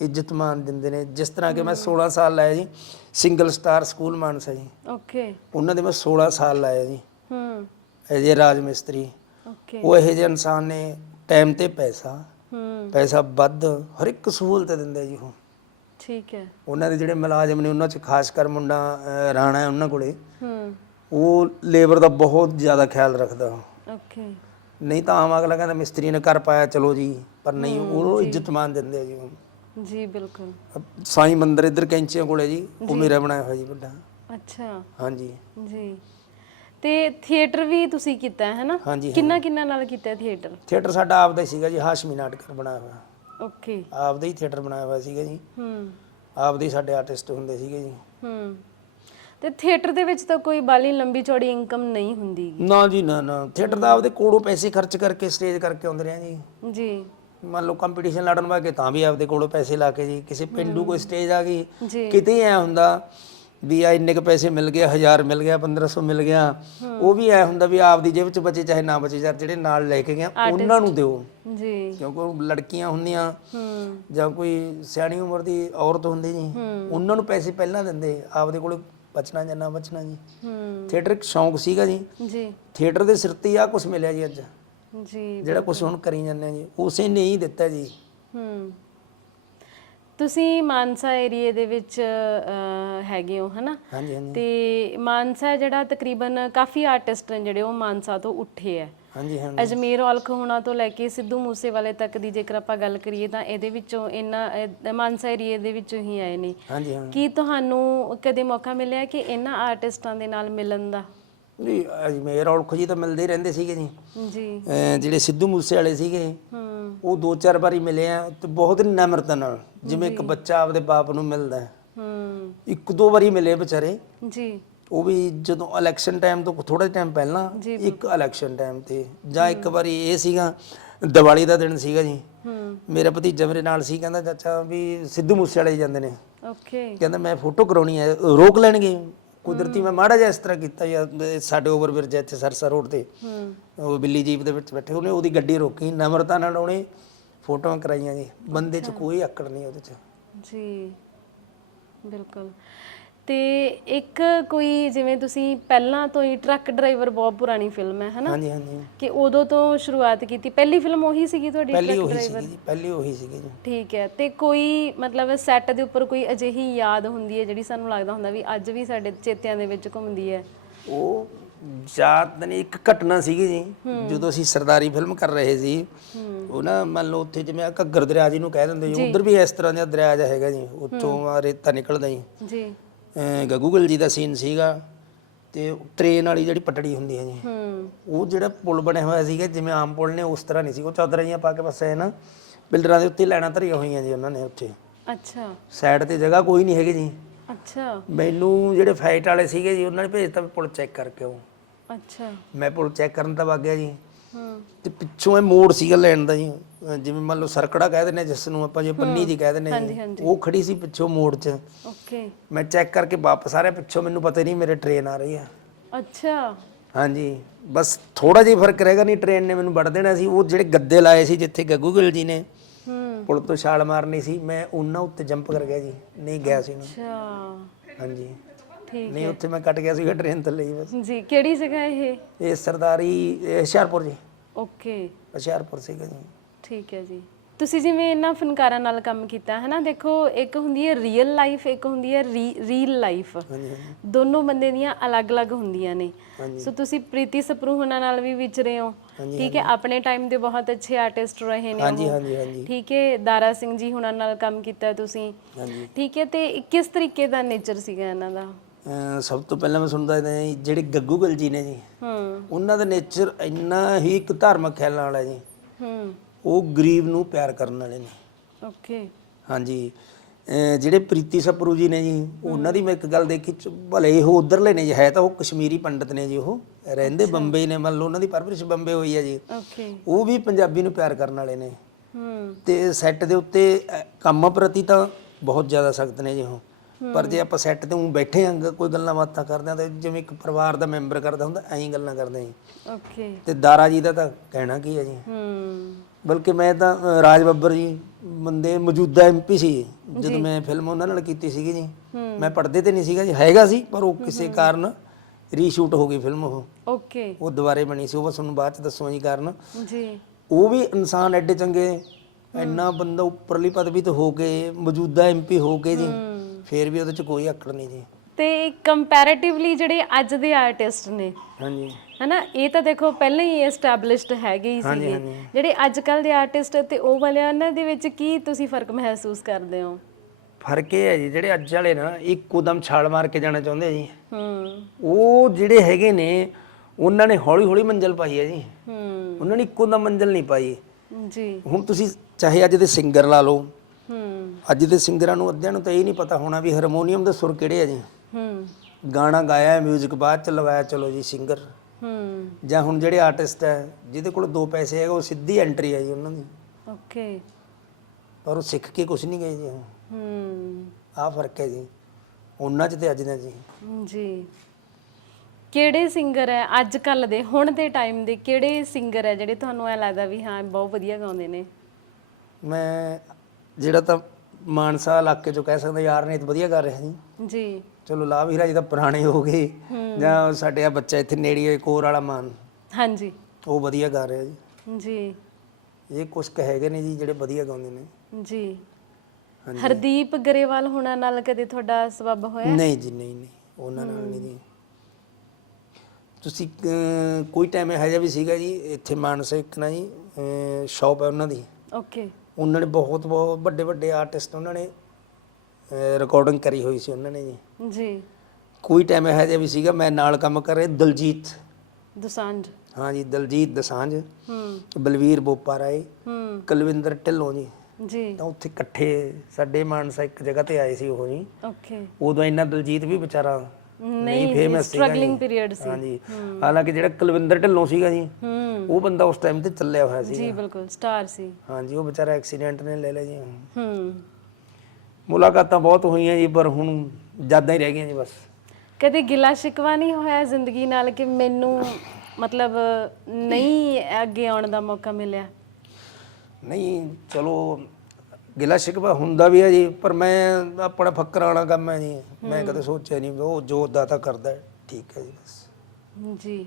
ਇੱਜ਼ਤ ਮਾਨ ਦਿੰਦੇ ਨੇ। ਜਿਸ ਤਰ੍ਹਾਂ ਕਿ ਮੈਂ 16 ਸਾਲ ਲਾਇਆ ਜੀ ਸਿੰਗਲ ਸਟਾਰ ਸਕੂਲ ਮਾਨਸਾ ਜੀ। ਓਕੇ ਉਹਨਾਂ ਦੇ ਮੈਂ 16 ਸਾਲ ਲਾਇਆ ਜੀ। ਹੂੰ। ਇਹ ਜੇ ਰਾਜ ਮਿਸਤਰੀ। ਓਕੇ ਉਹ ਇਹੋ ਜਿਹੇ ਇਨਸਾਨ ਨੇ ਟਾਈਮ ਤੇ ਪੈਸਾ। ਹੂੰ। ਪੈਸਾ ਵੱਧ ਹਰ ਇੱਕ ਸਹੂਲਤ ਦਿੰਦੇ ਜੀ ਉਹ। ਠੀਕ ਹੈ। ਉਹਨਾਂ ਦੇ ਜਿਹੜੇ ਮੁਲਾਜ਼ਮ ਨੇ ਉਹਨਾਂ 'ਚ ਖਾਸ ਕਰ ਮੁੰਡਾ ਰਾਣਾ ਹੈ ਉਹਨਾਂ ਕੋਲੇ। ਹੂੰ। ਉਹ ਲੇਬਰ ਦਾ ਬਹੁਤ ਜ਼ਿਆਦਾ ਖਿਆਲ ਰੱਖਦਾ ਓਕੇ ਨਹੀਂ ਤਾਂ ਆਮ ਅਗਲਾ ਕਹਿੰਦਾ ਮਿਸਤਰੀ ਨੇ ਕਰ ਪਾਇਆ ਚਲੋ ਜੀ। ਪਰ ਨਹੀਂ ਉਹ ਇੱਜ਼ਤ ਮਾਨ ਦਿੰਦੇ ਜੀ ਉਹ। ਜੀ ਬਿਲਕੁਲ। ਅਬ ਸਾਈਂ ਮੰਦਿਰ ਇੱਧਰ ਕੈਂਚੀਆਂ ਕੋਲੇ ਜੀ ਉਹ ਮੇਰਾ ਬਣਾਇਆ ਹੋਇਆ ਜੀ ਵੱਡਾ। ਅੱਛਾ। ਹਾਂਜੀ। ਜੀ। ਤੇ ਥੀਏਟਰ ਵੀ ਤੁਸੀਂ ਕੀਤਾ ਹੈ ਨਾ ਹਾਂਜੀ ਕਿੰਨਾ ਕਿੰਨਾ ਨਾਲ ਕੀਤਾ ਥੀਏਟਰ? ਥੀਏਟਰ ਸਾਡਾ ਆਪਦਾ ਹੀ ਸੀਗਾ ਜੀ ਹਾਸ਼ਮੀ ਨਾਟਕਰ ਬਣਾਇਆ ਹੋਇਆ। ਓਕੇ। ਆਪਦਾ ਹੀ ਥੀਏਟਰ ਬਣਾਇਆ ਹੋਇਆ ਸੀਗਾ ਜੀ। ਹੂੰ। ਆਪਦੇ ਹੀ ਸਾਡੇ ਆਰਟਿਸਟ ਹੁੰਦੇ ਸੀਗੇ ਜੀ। ਹੂੰ। ਤੇ ਥੀਏਟਰ ਦੇ ਵਿੱਚ ਤਾਂ ਕੋਈ ਬਾਲੀ ਲੰਬੀ ਚੌੜੀ ਇਨਕਮ ਨਹੀਂ ਹੁੰਦੀ ਨਾ ਜੀ ਨਾ ਨਾ। ਥੀਏਟਰ ਦਾ ਆਪਦੇ ਕੋਲੋਂ ਪੈਸੇ ਖਰਚ ਕਰਕੇ ਸਟੇਜ ਕਰਕੇ ਆਉਂਦੇ ਰਹੇ ਜੀ। ਜੀ। ਮੰਨ ਲਓ ਕੰਪੀਟੀਸ਼ਨ ਲੜਨ ਵਾਗੇ ਤਾਂ ਵੀ ਆਪਦੇ ਕੋਲੋਂ ਪੈਸੇ ਲਾ ਕੇ ਜੀ ਕਿਸੇ ਪਿੰਡੂ ਕੋਈ ਸਟੇਜ ਆ ਗਈ ਜੀ। ਕਿਤੇ ਐ ਹੁੰਦਾ ਵੀ ਆ ਇੰਨੇ ਕ ਪੈਸੇ ਮਿਲ ਗਏ 1000 ਮਿਲ ਗਿਆ 1500 ਮਿਲ ਗਿਆ ਉਹ ਵੀ ਐ ਹੁੰਦਾ ਵੀ ਆਪਦੀ ਜੇਬ ਚ ਬਚੇ ਚਾਹੇ ਨਾ ਬਚੇ ਯਾਰ ਜਿਹੜੇ ਨਾਲ ਲੈ ਕੇ ਗਏ ਆ, ਉਹਨਾਂ ਨੂੰ ਦਿਓ। ਜੀ। ਕਿਉਂਕਿ ਉਹ ਲੜਕੀਆਂ ਹੁੰਦੀਆਂ ਹੂੰ। ਜਾਂ ਕੋਈ ਸਿਆਣੀ ਉਮਰ ਦੀ ਔਰਤ ਹੁੰਦੀ ਜੀ ਉਹਨਾਂ ਨੂੰ ਪੈਸੇ ਪਹਿਲਾਂ ਦਿੰਦੇ ਆਪਦੇ ਕੋਲ ਬਚਣਾ ਜਾਂ ਨਾ ਬਚਣਾ ਜੀ। ਹੂੰ। ਥੀਏਟਰ ਇੱਕ ਸ਼ੌਂਕ ਸੀਗਾ ਜੀ। ਜੀ। ਥੀਏਟਰ ਦੇ ਸਿਰ ਤੇ ਆ ਕੁਝ ਮਿਲਿਆ ਜੀ ਅੱਜ। ਜੀ ਜਿਹੜਾ ਕੁਝ ਹੁਣ ਕਰੀ ਜਾਂਦੇ ਆ ਜੀ ਉਸੇ ਨੇ ਹੀ ਦਿੱਤਾ ਜੀ। ਹੂੰ। ਤੁਸੀਂ ਮਾਨਸਾ ਏਰੀਏ ਦੇ ਵਿੱਚ ਅਹ, ਹੈਗੇ ਹੋ ਹਨਾ? ਹਾਂਜੀ ਹਾਂਜੀ। ਤੇ ਮਾਨਸਾ ਜਿਹੜਾ ਤਕਰੀਬਨ ਕਾਫੀ ਆਰਟਿਸਟ ਨੇ ਜਿਹੜੇ ਉਹ ਮਾਨਸਾ ਤੋਂ ਉੱਠੇ ਆ। ਹਾਂਜੀ ਹਾਂਜੀ। ਅਜਮੇਰ ਔਲਖ ਹੋਣਾ ਤੋਂ ਲੈ ਕੇ ਸਿੱਧੂ ਮੂਸੇਵਾਲੇ ਤੱਕ ਦੀ ਜੇਕਰ ਆਪਾਂ ਗੱਲ ਕਰੀਏ ਤਾਂ ਇਹਦੇ ਵਿੱਚੋਂ ਇਹਨਾਂ ਇਹ ਮਾਨਸਾ ਏਰੀਏ ਦੇ ਵਿੱਚੋਂ ਹੀ ਆਏ ਨੇ। ਹਾਂਜੀ ਹਾਂ ਕੀ ਤੁਹਾਨੂੰ ਕਦੇ ਮੌਕਾ ਮਿਲਿਆ ਕਿ ਇਹਨਾਂ ਆਰਟਿਸਟਾਂ ਦੇ ਨਾਲ ਮਿਲਣ ਦਾ? ਜੀ ਅਜਮੇਰ ਔਲਖ ਜੀ ਤਾਂ ਮਿਲਦੇ ਹੀ ਰਹਿੰਦੇ ਸੀਗੇ ਜੀ। ਜੀ। ਜਿਹੜੇ ਸਿੱਧੂ ਮੂਸੇ ਵਾਲੇ ਸੀਗੇ ਹੂੰ। ਉਹ ਦੋ ਚਾਰ ਵਾਰੀ ਮਿਲੇ ਆ ਤੇ ਬਹੁਤ ਨਮਰਤਾ ਨਾਲ ਜਿਵੇਂ ਇੱਕ ਬੱਚਾ ਆਪਦੇ ਬਾਪ ਨੂੰ ਮਿਲਦਾ ਹੈ। ਹੂੰ। ਇੱਕ ਦੋ ਵਾਰੀ ਮਿਲੇ ਵਿਚਾਰੇ। ਜੀ। ਉਹ ਵੀ ਜਦੋਂ ਇਲੈਕਸ਼ਨ ਟਾਈਮ ਤੋਂ ਥੋੜਾ ਟਾਈਮ ਪਹਿਲਾਂ ਇੱਕ ਇਲੈਕਸ਼ਨ ਟਾਈਮ ਤੇ ਜਾਂ ਇੱਕ ਵਾਰੀ ਇਹ ਸੀਗਾ ਦੀਵਾਲੀ ਦਾ ਦਿਨ ਸੀਗਾ ਜੀ। ਹੂੰ। ਮੇਰਾ ਭਤੀਜਾ ਮੇਰੇ ਨਾਲ ਸੀ ਕਹਿੰਦਾ ਚਾਚਾ ਵੀ ਸਿੱਧੂ ਮੂਸੇ ਵਾਲੇ ਜਾਂਦੇ ਨੇ। ਓਕੇ। ਕਹਿੰਦਾ ਮੈਂ ਫੋਟੋ ਕਰਾਉਣੀ ਹੈ ਰੋਕ ਲੈਣਗੇ। ਕੁਦਰਤੀ ਮੈਂ ਮਾੜਾ ਜਿਹਾ ਇਸ ਤਰ੍ਹਾਂ ਕੀਤਾ ਯਾਰ ਸਾਡੇ ਓਵਰ ਬ੍ਰਿਜ ਇੱਥੇ ਸਰਸਾ ਰੋਡ ਤੇ। ਉਹ ਬਿੱਲੀ ਜੀਪ ਦੇ ਵਿੱਚ ਬੈਠੇ ਉਹਨੇ ਉਹਦੀ ਗੱਡੀ ਰੋਕੀ ਨਮਰਤਾ ਨਾਲ ਉਹਨੇ ਫੋਟੋਆਂ ਕਰਾਈਆਂ ਜੀ। ਬੰਦੇ 'ਚ ਕੋਈ ਆਕੜ ਨਹੀਂ ਉਹਦੇ 'ਚ। ਜੀ। ਬਿਲਕੁਲ। ਤੇ ਇੱਕ ਕੋਈ ਜਿਵੇਂ ਤੁਸੀਂ ਪਹਿਲਾਂ ਤੋਂ ਹੀ ਟਰੱਕ ਡਰਾਈਵਰ ਬਹੁਤ ਪੁਰਾਣੀ ਫਿਲਮ ਹੈ ਹਨਾ? ਹਾਂਜੀ ਹਾਂਜੀ। ਕਿ ਉਦੋਂ ਤੋਂ ਸ਼ੁਰੂਆਤ ਕੀਤੀ। ਪਹਿਲੀ ਫਿਲਮ ਉਹੀ ਸੀਗੀ ਤੁਹਾਡੀ ਪਹਿਲੀ ਟਰੱਕ ਉਹੀ ਡਰਾਈਵਰ? ਸੀਗੀ ਜੀ ਪਹਿਲੀ ਉਹੀ ਸੀਗੀ ਜੀ। ਠੀਕ ਹੈ ਤੇ ਕੋਈ ਮਤਲਬ ਸੈੱਟ ਦੇ ਉੱਪਰ ਕੋਈ ਅਜਿਹੀ ਯਾਦ ਹੁੰਦੀ ਹੈ ਜਿਹੜੀ ਸਾਨੂੰ ਲੱਗਦਾ ਹੁੰਦਾ ਵੀ ਅੱਜ ਵੀ ਸਾਡੇ ਚੇਤਿਆਂ ਦੇ ਵਿੱਚ ਘੁੰਮਦੀ ਹੈ? ਉਹ ਯਾਦ ਨਹੀਂ ਇੱਕ ਘਟਨਾ ਸੀਗੀ ਜੀ ਜਦੋਂ ਅਸੀਂ ਸਰਦਾਰੀ ਫਿਲਮ ਕਰ ਰਹੇ ਸੀ। ਉਹ ਨਾ ਮੰਨ ਲਓ ਉੱਥੇ ਜਿਵੇਂ ਆਹ ਘੱਗਰ ਦਰਿਆ ਜੀ ਨੂੰ ਕਹਿ ਦਿੰਦੇ ਜੀ ਉਧਰ ਵੀ ਇਸ ਤਰ੍ਹਾਂ ਦਾ ਦਰਿਆ ਜਿਹਾ ਹੈਗਾ ਜੀ ਉੱਥੋਂ ਆ ਰੇਤਾ ਨਿਕਲਦਾ ਜੀ। ਗੱਗੂਗਲ ਜੀ ਦਾ ਸੀਨ ਸੀਗਾ ਤੇ ਟ੍ਰੇਨ ਵਾਲੀ ਜਿਹੜੀ ਪਟੜੀ ਹੁੰਦੀ ਹੈ ਜੀ ਉਹ ਜਿਹੜਾ ਪੁਲ ਬਣਿਆ ਹੋਇਆ ਸੀਗਾ ਜਿਵੇਂ ਆਮ ਪੁਲ ਨੇ ਉਸ ਤਰ੍ਹਾਂ ਨਹੀਂ ਸੀ। ਉਹ ਚਾਦਰਾਂ ਜੀਆਂ ਪਾ ਕੇ ਬਸ ਐ ਨਾ ਬਿਲਡਰਾਂ ਦੇ ਉੱਤੇ ਲੈਣਾ ਧਰੀਆਂ ਹੋਈਆਂ ਜੀ ਉਹਨਾਂ ਨੇ ਉੱਥੇ। ਅੱਛਾ। ਸਾਈਡ ਤੇ ਜਗ੍ਹਾ ਕੋਈ ਨਹੀਂ ਹੈਗੀ ਜੀ। ਅੱਛਾ। ਮੈਨੂੰ ਜਿਹੜੇ ਫਾਈਟ ਵਾਲੇ ਸੀਗੇ ਜੀ ਉਹਨਾਂ ਨੇ ਭੇਜਤਾ ਵੀ ਪੁਲ ਚੈੱਕ ਕਰਕੇ ਆਓ। ਅੱਛਾ। ਮੈਂ ਪੁਲ ਚੈੱਕ ਕਰਨ ਤਾਂ ਵਗ ਗਿਆ ਜੀ। ਤੇ ਪਿੱਛੋਂ ਇਹ ਮੋੜ ਸੀਗਾ ਲੈਣ ਦਾ ਜੀ। ਜਿਵੇਂ ਮੰਨ ਲਓ ਸਰਕੜਾ ਕਹਿ ਦਿੰਦੇ ਜਿਸ ਨੂੰ ਆਪਾਂ ਜੇ ਪੰਨੀ ਜੀ ਕਹਿ ਦਿੰਦੇ। ਉਹ ਖੜੀ ਸੀ ਪਿੱਛੋਂ ਮੋੜ 'ਚ। ਓਕੇ। ਮੈਂ ਚੈੱਕ ਕਰਕੇ ਵਾਪਸ ਆ ਰਿਹਾ ਪਿੱਛੋਂ ਮੈਨੂੰ ਪਤਾ ਨਹੀਂ ਮੇਰੇ ਟ੍ਰੇਨ ਆ ਰਹੀ ਆ। ਅੱਛਾ। ਹਾਂਜੀ। ਬਸ ਥੋੜਾ ਜਿਹਾ ਫ਼ਰਕ ਰਹੇਗਾ ਨਹੀਂ ਟ੍ਰੇਨ ਨੇ ਮੈਨੂੰ ਵੜ ਦੇਣਾ ਸੀ। ਉਹ ਜਿਹੜੇ ਗੱਦੇ ਲਾਏ ਸੀ ਜਿੱਥੇ ਗੱਗੂ ਗਿੱਲ ਜੀ ਨੇ ਹੂੰ। ਪੁਲ ਤੋਂ ਛਾਲ ਮਾਰਨੀ ਸੀ ਮੈਂ ਉਹਨਾਂ ਉੱਤੇ ਜੰਪ ਕਰ ਗਿਆ ਜੀ। ਨਹੀਂ ਗਿਆ ਸੀ ਨਾ ਅੱਛਾ। ਹਾਂਜੀ। ਠੀਕ ਨਹੀਂ ਉੱਥੇ ਮੈਂ ਕੱਟ ਗਿਆ ਸੀਗਾ ਟ੍ਰੇਨ ਥੱਲੇ ਹੀ ਬਸ। ਜੀ ਕਿਹੜੀ ਜਗ੍ਹਾ ਇਹ? ਇਹ ਸਰਦਾਰੀ ਇਹ ਹੁਸ਼ਿਆਰਪੁਰ ਜੀ। ਓਕੇ। ਹੁਸ਼ਿਆਰਪੁਰ ਸੀਗਾ ਜੀ। ਠੀਕ ਹੈ ਜੀ। ਤੁਸੀਂ ਜਿਵੇਂ ਇਹਨਾਂ ਫਨਕਾਰਾਂ ਨਾਲ ਕੰਮ ਕੀਤਾ ਹੈ ਨਾ ਦੇਖੋ ਇੱਕ ਹੁੰਦੀ ਹੈ ਰੀਅਲ ਲਾਈਫ ਇੱਕ ਹੁੰਦੀ ਹੈ ਰੀਲ ਲਾਈਫ ਹਾਂਜੀ ਹਾਂਜੀ। ਦੋਨੋਂ ਬੰਦੇ ਦੀਆਂ ਅਲੱਗ-ਅਲੱਗ ਹੁੰਦੀਆਂ ਨੇ। ਹਾਂਜੀ। ਸੋ ਤੁਸੀਂ ਪ੍ਰੀਤੀ ਸਪਰੂ ਹੁਣਾਂ ਨਾਲ ਵੀ ਵਿਚਰੇ ਹੋ। ਠੀਕ ਹੈ ਆਪਣੇ ਟਾਈਮ ਦੇ ਬਹੁਤ ਅੱਛੇ ਆਰਟਿਸਟ ਰਹੇ ਨੇ ਹਾਂਜੀ ਉਹ। ਹਾਂਜੀ ਹਾਂਜੀ। ਠੀਕ ਹੈ ਦਾਰਾ ਸਿੰਘ ਜੀ ਹੁਣਾਂ ਨਾਲ ਕੰਮ ਕੀਤਾ ਤੁਸੀਂ। ਹਾਂਜੀ। ਠੀਕ ਹੈ ਤੇ ਕਿਸ ਤਰੀਕੇ ਦਾ ਨੇਚਰ ਸੀਗਾ ਇਹਨਾਂ ਦਾ? ਸਭ ਤੋਂ ਪਹਿਲਾਂ ਮੈਂ ਸੁਣਦਾ ਜੀ, ਜਿਹੜੇ ਗੱਗੂ ਗਿੱਲ ਜੀ ਨੇ ਜੀ ਹੂੰ। ਉਹਨਾਂ ਦਾ ਨੇਚਰ ਇੰਨਾ ਹੀ ਇੱਕ ਧਾਰਮਿਕ ਖਿਆਲਾਂ ਵਾਲਾ ਜੀ। ਹੂੰ। ਉਹ ਗਰੀਬ ਨੂੰ ਪਿਆਰ ਕਰਨ ਵਾਲੇ ਨੇ। ਓਕੇ। ਹਾਂਜੀ। ਜਿਹੜੇ ਪ੍ਰੀਤੀ ਸਪਰੂ ਜੀ ਨੇ ਜੀ ਉਹਨਾਂ ਦੀ ਮੈਂ ਇੱਕ ਗੱਲ ਦੇਖੀ ਚ- ਭਲੇ ਉਹ ਉਧਰਲੇ ਨੇ ਜੀ ਹੈ ਤਾਂ ਉਹ ਕਸ਼ਮੀਰੀ ਪੰਡਤ ਨੇ ਜੀ ਉਹ। ਰਹਿੰਦੇ ਬੰਬੇ ਨੇ ਮੰਨ ਲਓ ਉਹਨਾਂ ਦੀ ਪਰਵਰਿਸ਼ ਬੰਬੇ ਹੋਈ ਹੈ ਜੀ। ਓਕੇ। ਉਹ ਵੀ ਪੰਜਾਬੀ ਨੂੰ ਪਿਆਰ ਕਰਨ ਵਾਲੇ ਨੇ। ਹੂੰ। ਤੇ ਸੈੱਟ ਦੇ ਉੱਤੇ ਕੰਮ ਪ੍ਰਤੀ ਤਾਂ ਬਹੁਤ ਜ਼ਿਆਦਾ ਸਖਤ ਨੇ ਜੀ ਉਹ। ਪਰ ਜੇ ਆਪਾਂ ਸੈੱਟ ਤੇ ਉਂ ਬੈਠੇ ਆਂ ਕੋਈ ਗੱਲਾਂ ਬਾਤਾਂ ਕਰਦੇ ਆਂ ਤਾਂ ਜਿਵੇਂ ਇੱਕ ਪਰਿਵਾਰ ਦਾ ਮੈਂਬਰ ਕਰਦਾ ਹੁੰਦਾ ਐਂ ਗੱਲਾਂ ਕਰਦੇ ਆਂ। ਓਕੇ ਤੇ ਦਾਰਾ ਜੀ ਦਾ ਤਾਂ ਕਹਿਣਾ ਕੀ ਹੈ ਜੀ? ਹੂੰ। ਬਲਕਿ ਮੈਂ ਤਾਂ ਰਾਜ ਬੱਬਰ ਜੀ ਬੰਦੇ ਮੌਜੂਦਾ ਐਮਪੀ ਸੀ। ਜਦੋਂ ਮੈਂ ਫਿਲਮ ਉਹਨਾਂ ਨਾਲ ਕੀਤੀ ਸੀਗੀ ਜੀ। ਮੈਂ ਪਰਦੇ ਤੇ ਨਹੀਂ ਸੀਗਾ ਜੀ ਹੈਗਾ ਸੀ ਪਰ ਉਹ ਕਿਸੇ ਕਾਰਨ ਰੀਸ਼ੂਟ ਹੋ ਗਈ ਫਿਲਮ ਉਹ। ਓਕੇ ਉਹ ਦੁਬਾਰੇ ਬਣੀ ਸੀ ਉਹ ਬਸ ਤੁਹਾਨੂੰ ਬਾਅਦ ਚ ਦੱਸੂਗਾ ਜੀ ਕਾਰਨ। ਜੀ। ਉਹ ਵੀ ਇਨਸਾਨ ਐਡੇ ਚੰਗੇ ਇੰਨਾ ਬੰਦਾ ਉੱਪਰਲੀ ਪਦਵੀ ਤੇ ਹੋ ਕੇ ਮੌਜੂਦਾ ਐਮਪੀ ਹੋ ਕੇ ਜੀ। ਫੇਰ ਵੀ ਉਹਦੇ ਚ ਕੋਈ ਅਕੜ ਨਹੀਂ ਜੀ। ਤੇ ਕੰਪੈਰੀਟਿਵਲੀ ਜਿਹੜੇ ਅੱਜ ਦੇ ਆਰਟਿਸਟ ਨੇ ਹਾਂਜੀ। ਹਨਾ ਇਹ ਤਾਂ ਦੇਖੋ ਪਹਿਲਾਂ ਹੀ ਐਸਟੈਬਲਿਸ਼ਡ ਹੈਗੇ ਹੀ ਹਾਂਜੀ, ਸੀਗੇ। ਹਾਂਜੀ। ਜਿਹੜੇ ਅੱਜ ਕੱਲ ਦੇ ਆਰਟਿਸਟ ਤੇ ਉਹ ਵਾਲੇ ਉਹਨਾਂ ਦੇ ਵਿੱਚ ਕੀ ਤੁਸੀਂ ਫ਼ਰਕ ਮਹਿਸੂਸ ਕਰਦੇ ਹੋ? ਫ਼ਰਕ ਇਹ ਹੈ ਜੀ ਜਿਹੜੇ ਅੱਜ ਵਾਲੇ ਨਾ ਇੱਕੋ ਦਮ ਛਾਲ ਮਾਰ ਕੇ ਜਾਣਾ ਚਾਹੁੰਦੇ ਆ ਜੀ। ਹੂੰ। ਉਹ ਜਿਹੜੇ ਹੈਗੇ ਨੇ ਉਹਨਾਂ ਨੇ ਹੌਲੀ ਹੌਲੀ ਮੰਜ਼ਲ ਪਾਈ ਹੈ ਜੀ। ਹੂੰ। ਉਹਨਾਂ ਨੇ ਇੱਕੋ ਦਮ ਮੰਜ਼ਲ ਨਹੀਂ ਪਾਈ। ਜੀ। ਹੁਣ ਤੁਸੀਂ ਚਾਹੇ ਅੱਜ ਦੇ ਸਿੰਗਰ ਲਾ ਲਓ ਹੂੰ। ਅੱਜ ਦੇ ਸਿੰਗਰਾਂ ਨੂੰ ਅੱਧਿਆਂ ਨੂੰ ਤਾਂ ਇਹ ਨਹੀਂ ਪਤਾ ਹੋਣਾ ਵੀ ਹਾਰਮੋਨੀਅਮ ਦੇ ਸੁਰ ਕਿਹੜੇ ਆ ਜੀ। ਹੂੰ। ਗਾਣਾ ਗਾਇਆ ਮਿਊਜ਼ਿਕ ਬਾਅਦ ਚ ਲਵਾਇਆ ਚਲੋ ਜੀ ਸਿੰਗਰ ਹੂੰ। ਜਾਂ ਹੁਣ ਜਿਹੜੇ ਆਰਟਿਸਟ ਹੈ ਜਿਹਦੇ ਕੋਲ ਦੋ ਪੈਸੇ ਹੈਗੇ ਉਹ ਸਿੱਧੀ ਐਂਟਰੀ ਹੈ ਜੀ ਉਹਨਾਂ ਦੀ। ਓਕੇ। ਪਰ ਉਹ ਸਿੱਖ ਕੇ ਕੁਝ ਨਹੀਂ ਗਏ ਜੀ। ਹੂੰ। ਆਹ ਫ਼ਰਕ ਹੈ ਜੀ। ਉਹਨਾਂ ਚ ਤੇ ਅੱਜ ਦਾ ਜੀ। ਜੀ। ਕਿਹੜੇ ਸਿੰਗਰ ਹੈ ਅੱਜ ਕੱਲ ਦੇ ਹੁਣ ਦੇ ਟਾਈਮ ਦੇ ਕਿਹੜੇ ਸਿੰਗਰ ਹੈ ਜਿਹੜੇ ਤੁਹਾਨੂੰ ਐ ਲੱਗਦਾ ਵੀ ਹਾਂ ਬਹੁਤ ਵਧੀਆ ਗਾਉਂਦੇ ਨੇ? ਮੈਂ ਜਿਹੜਾ ਤਾਂ ਮਾਨਸਾ ਇਲਾਕੇ ਚੋਂ ਕਹਿ ਸਕਦਾ ਯਾਰ ਨੇ ਵਧੀਆ ਕਰ ਰਿਹਾ ਜੀ। ਜੀ। ਚਲੋ ਲਾਭ ਹੀਰਾ ਜੀ ਤਾਂ ਪੁਰਾਣੇ ਹੋ ਗਏ। ਜਾਂ ਸਾਡੇ ਆ ਬੱਚਾ ਇੱਥੇ ਨੇੜੇ ਕੋਰ ਵਾਲਾ ਮਾਨ। ਹਾਂਜੀ। ਉਹ ਵਧੀਆ ਗਾ ਰਿਹਾ ਜੀ। ਜੀ। ਇਹ ਕੁਝ ਕੁ ਹੈਗੇ ਨੇ ਜੀ ਜਿਹੜੇ ਵਧੀਆ ਗਾਉਂਦੇ ਨੇ। ਜੀ। ਹਾਂਜੀ। ਹਰਦੀਪ ਗਰੇਵਾਲ ਹੁਣਾਂ ਨਾਲ ਕਦੇ ਤੁਹਾਡਾ ਸਬਬ ਹੋਇਆ? ਨਹੀਂ ਜੀ ਨਹੀਂ ਨਹੀਂ। ਉਹਨਾਂ ਨਾਲ ਨਹੀਂ ਜੀ। ਤੁਸੀਂ ਅਹ, ਕੋਈ ਟਾਈਮ ਇਹੋ ਜਿਹਾ ਵੀ ਸੀਗਾ ਜੀ ਇੱਥੇ ਮਾਨਸਾ ਇੱਕ ਨਾ ਜੀ ਸ਼ਾਪ ਹੈ ਉਹਨਾਂ ਦੀ। ਓਕੇ। ਉਹਨਾਂ ਨੇ ਬਹੁਤ ਬਹੁਤ ਵੱਡੇ ਵੱਡੇ ਆਰਟਿਸਟ ਉਹਨਾਂ ਨੇ ਰਿਕਾਰਡਿੰਗ ਕਰੀ ਹੋਈ ਸੀ ਉਹਨਾਂ ਨੇ ਜੀ। ਜੀ। ਕੋਈ ਟਾਈਮ ਇਹੋ ਜਿਹਾ ਵੀ ਸੀਗਾ ਮੈਂ ਨਾਲ ਕੰਮ ਕਰ ਰਿਹਾ ਦਲਜੀਤ। ਦੁਸਾਂਝ। ਹਾਂ ਜੀ ਦਲਜੀਤ ਦਸਾਂਝ। ਹੂੰ। ਬਲਵੀਰ ਬੋਪਾ ਰਾਏ। ਹੂੰ। ਕੁਲਵਿੰਦਰ ਢਿੱਲੋਂ ਜੀ। ਜੀ। ਤਾਂ ਉੱਥੇ ਇਕੱਠੇ ਸਾਡੇ ਮਾਨਸਾ ਇੱਕ ਜਗ੍ਹਾ ਤੇ ਆਏ ਸੀ ਉਹ ਜੀ। ਓਕੇ। ਉਦੋਂ ਇੰਨਾ ਦਲਜੀਤ ਵੀ ਵਿਚਾਰਾ ਨਹੀਂ ਫੇਮਸ ਸੀਗਾ ਸਟਰਗਲਿੰਗ। ਪੀਰੀਅਡ ਸੀ। ਹਾਂਜੀ। ਹਾਲਾਂਕਿ ਜਿਹੜਾ ਕੁਲਵਿੰਦਰ ਢਿੱਲੋਂ ਸੀਗਾ ਜੀ ਉਹ ਬੰਦਾ ਉਸ ਟਾਈਮ ਤੇ ਚੱਲਿਆ ਹੋਇਆ ਸੀ ਜੀ ਬਿਲਕੁਲ ਸਟਾਰ ਸੀ। ਹਾਂਜੀ ਉਹ ਵਿਚਾਰਾ ਐਕਸੀਡੈਂਟ ਨੇ ਲੈ ਲਿਆ ਜੀ। ਹੂੰ। ਮੁਲਾਕਾਤਾਂ ਬਹੁਤ ਹੋਈਆਂ ਜੀ ਪਰ ਹੁਣ ਯਾਦਾਂ ਹੀ ਰਹਿ ਗਈਆਂ ਜੀ ਬਸ। ਕਦੇ ਗਿਲਾ ਸ਼ਿਕਵਾ ਨਹੀਂ ਹੋਇਆ ਜ਼ਿੰਦਗੀ ਨਾਲ ਕਿ ਮੈਨੂੰ ਮਤਲਬ ਨਹੀਂ ਅੱਗੇ ਆਉਣ ਦਾ ਮੌਕਾ ਮਿਲਿਆ? ਨਹੀਂ ਚਲੋ ਗਿਲਾ ਸ਼ਿਕਵਾ ਹੁੰਦਾ ਵੀ ਹੈ ਜੀ ਪਰ ਮੈਂ ਆਪਣਾ ਫੱਕਰ ਵਾਲਾ ਕੰਮ ਹੈ ਜੀ। ਮੈਂ ਕਦੇ ਸੋਚਿਆ ਨਹੀਂ ਵੀ ਉਹ ਜੋ ਦਾਤਾ ਕਰਦਾ ਹੈ, ਠੀਕ ਹੈ ਜੀ ਬਸ। ਜੀ।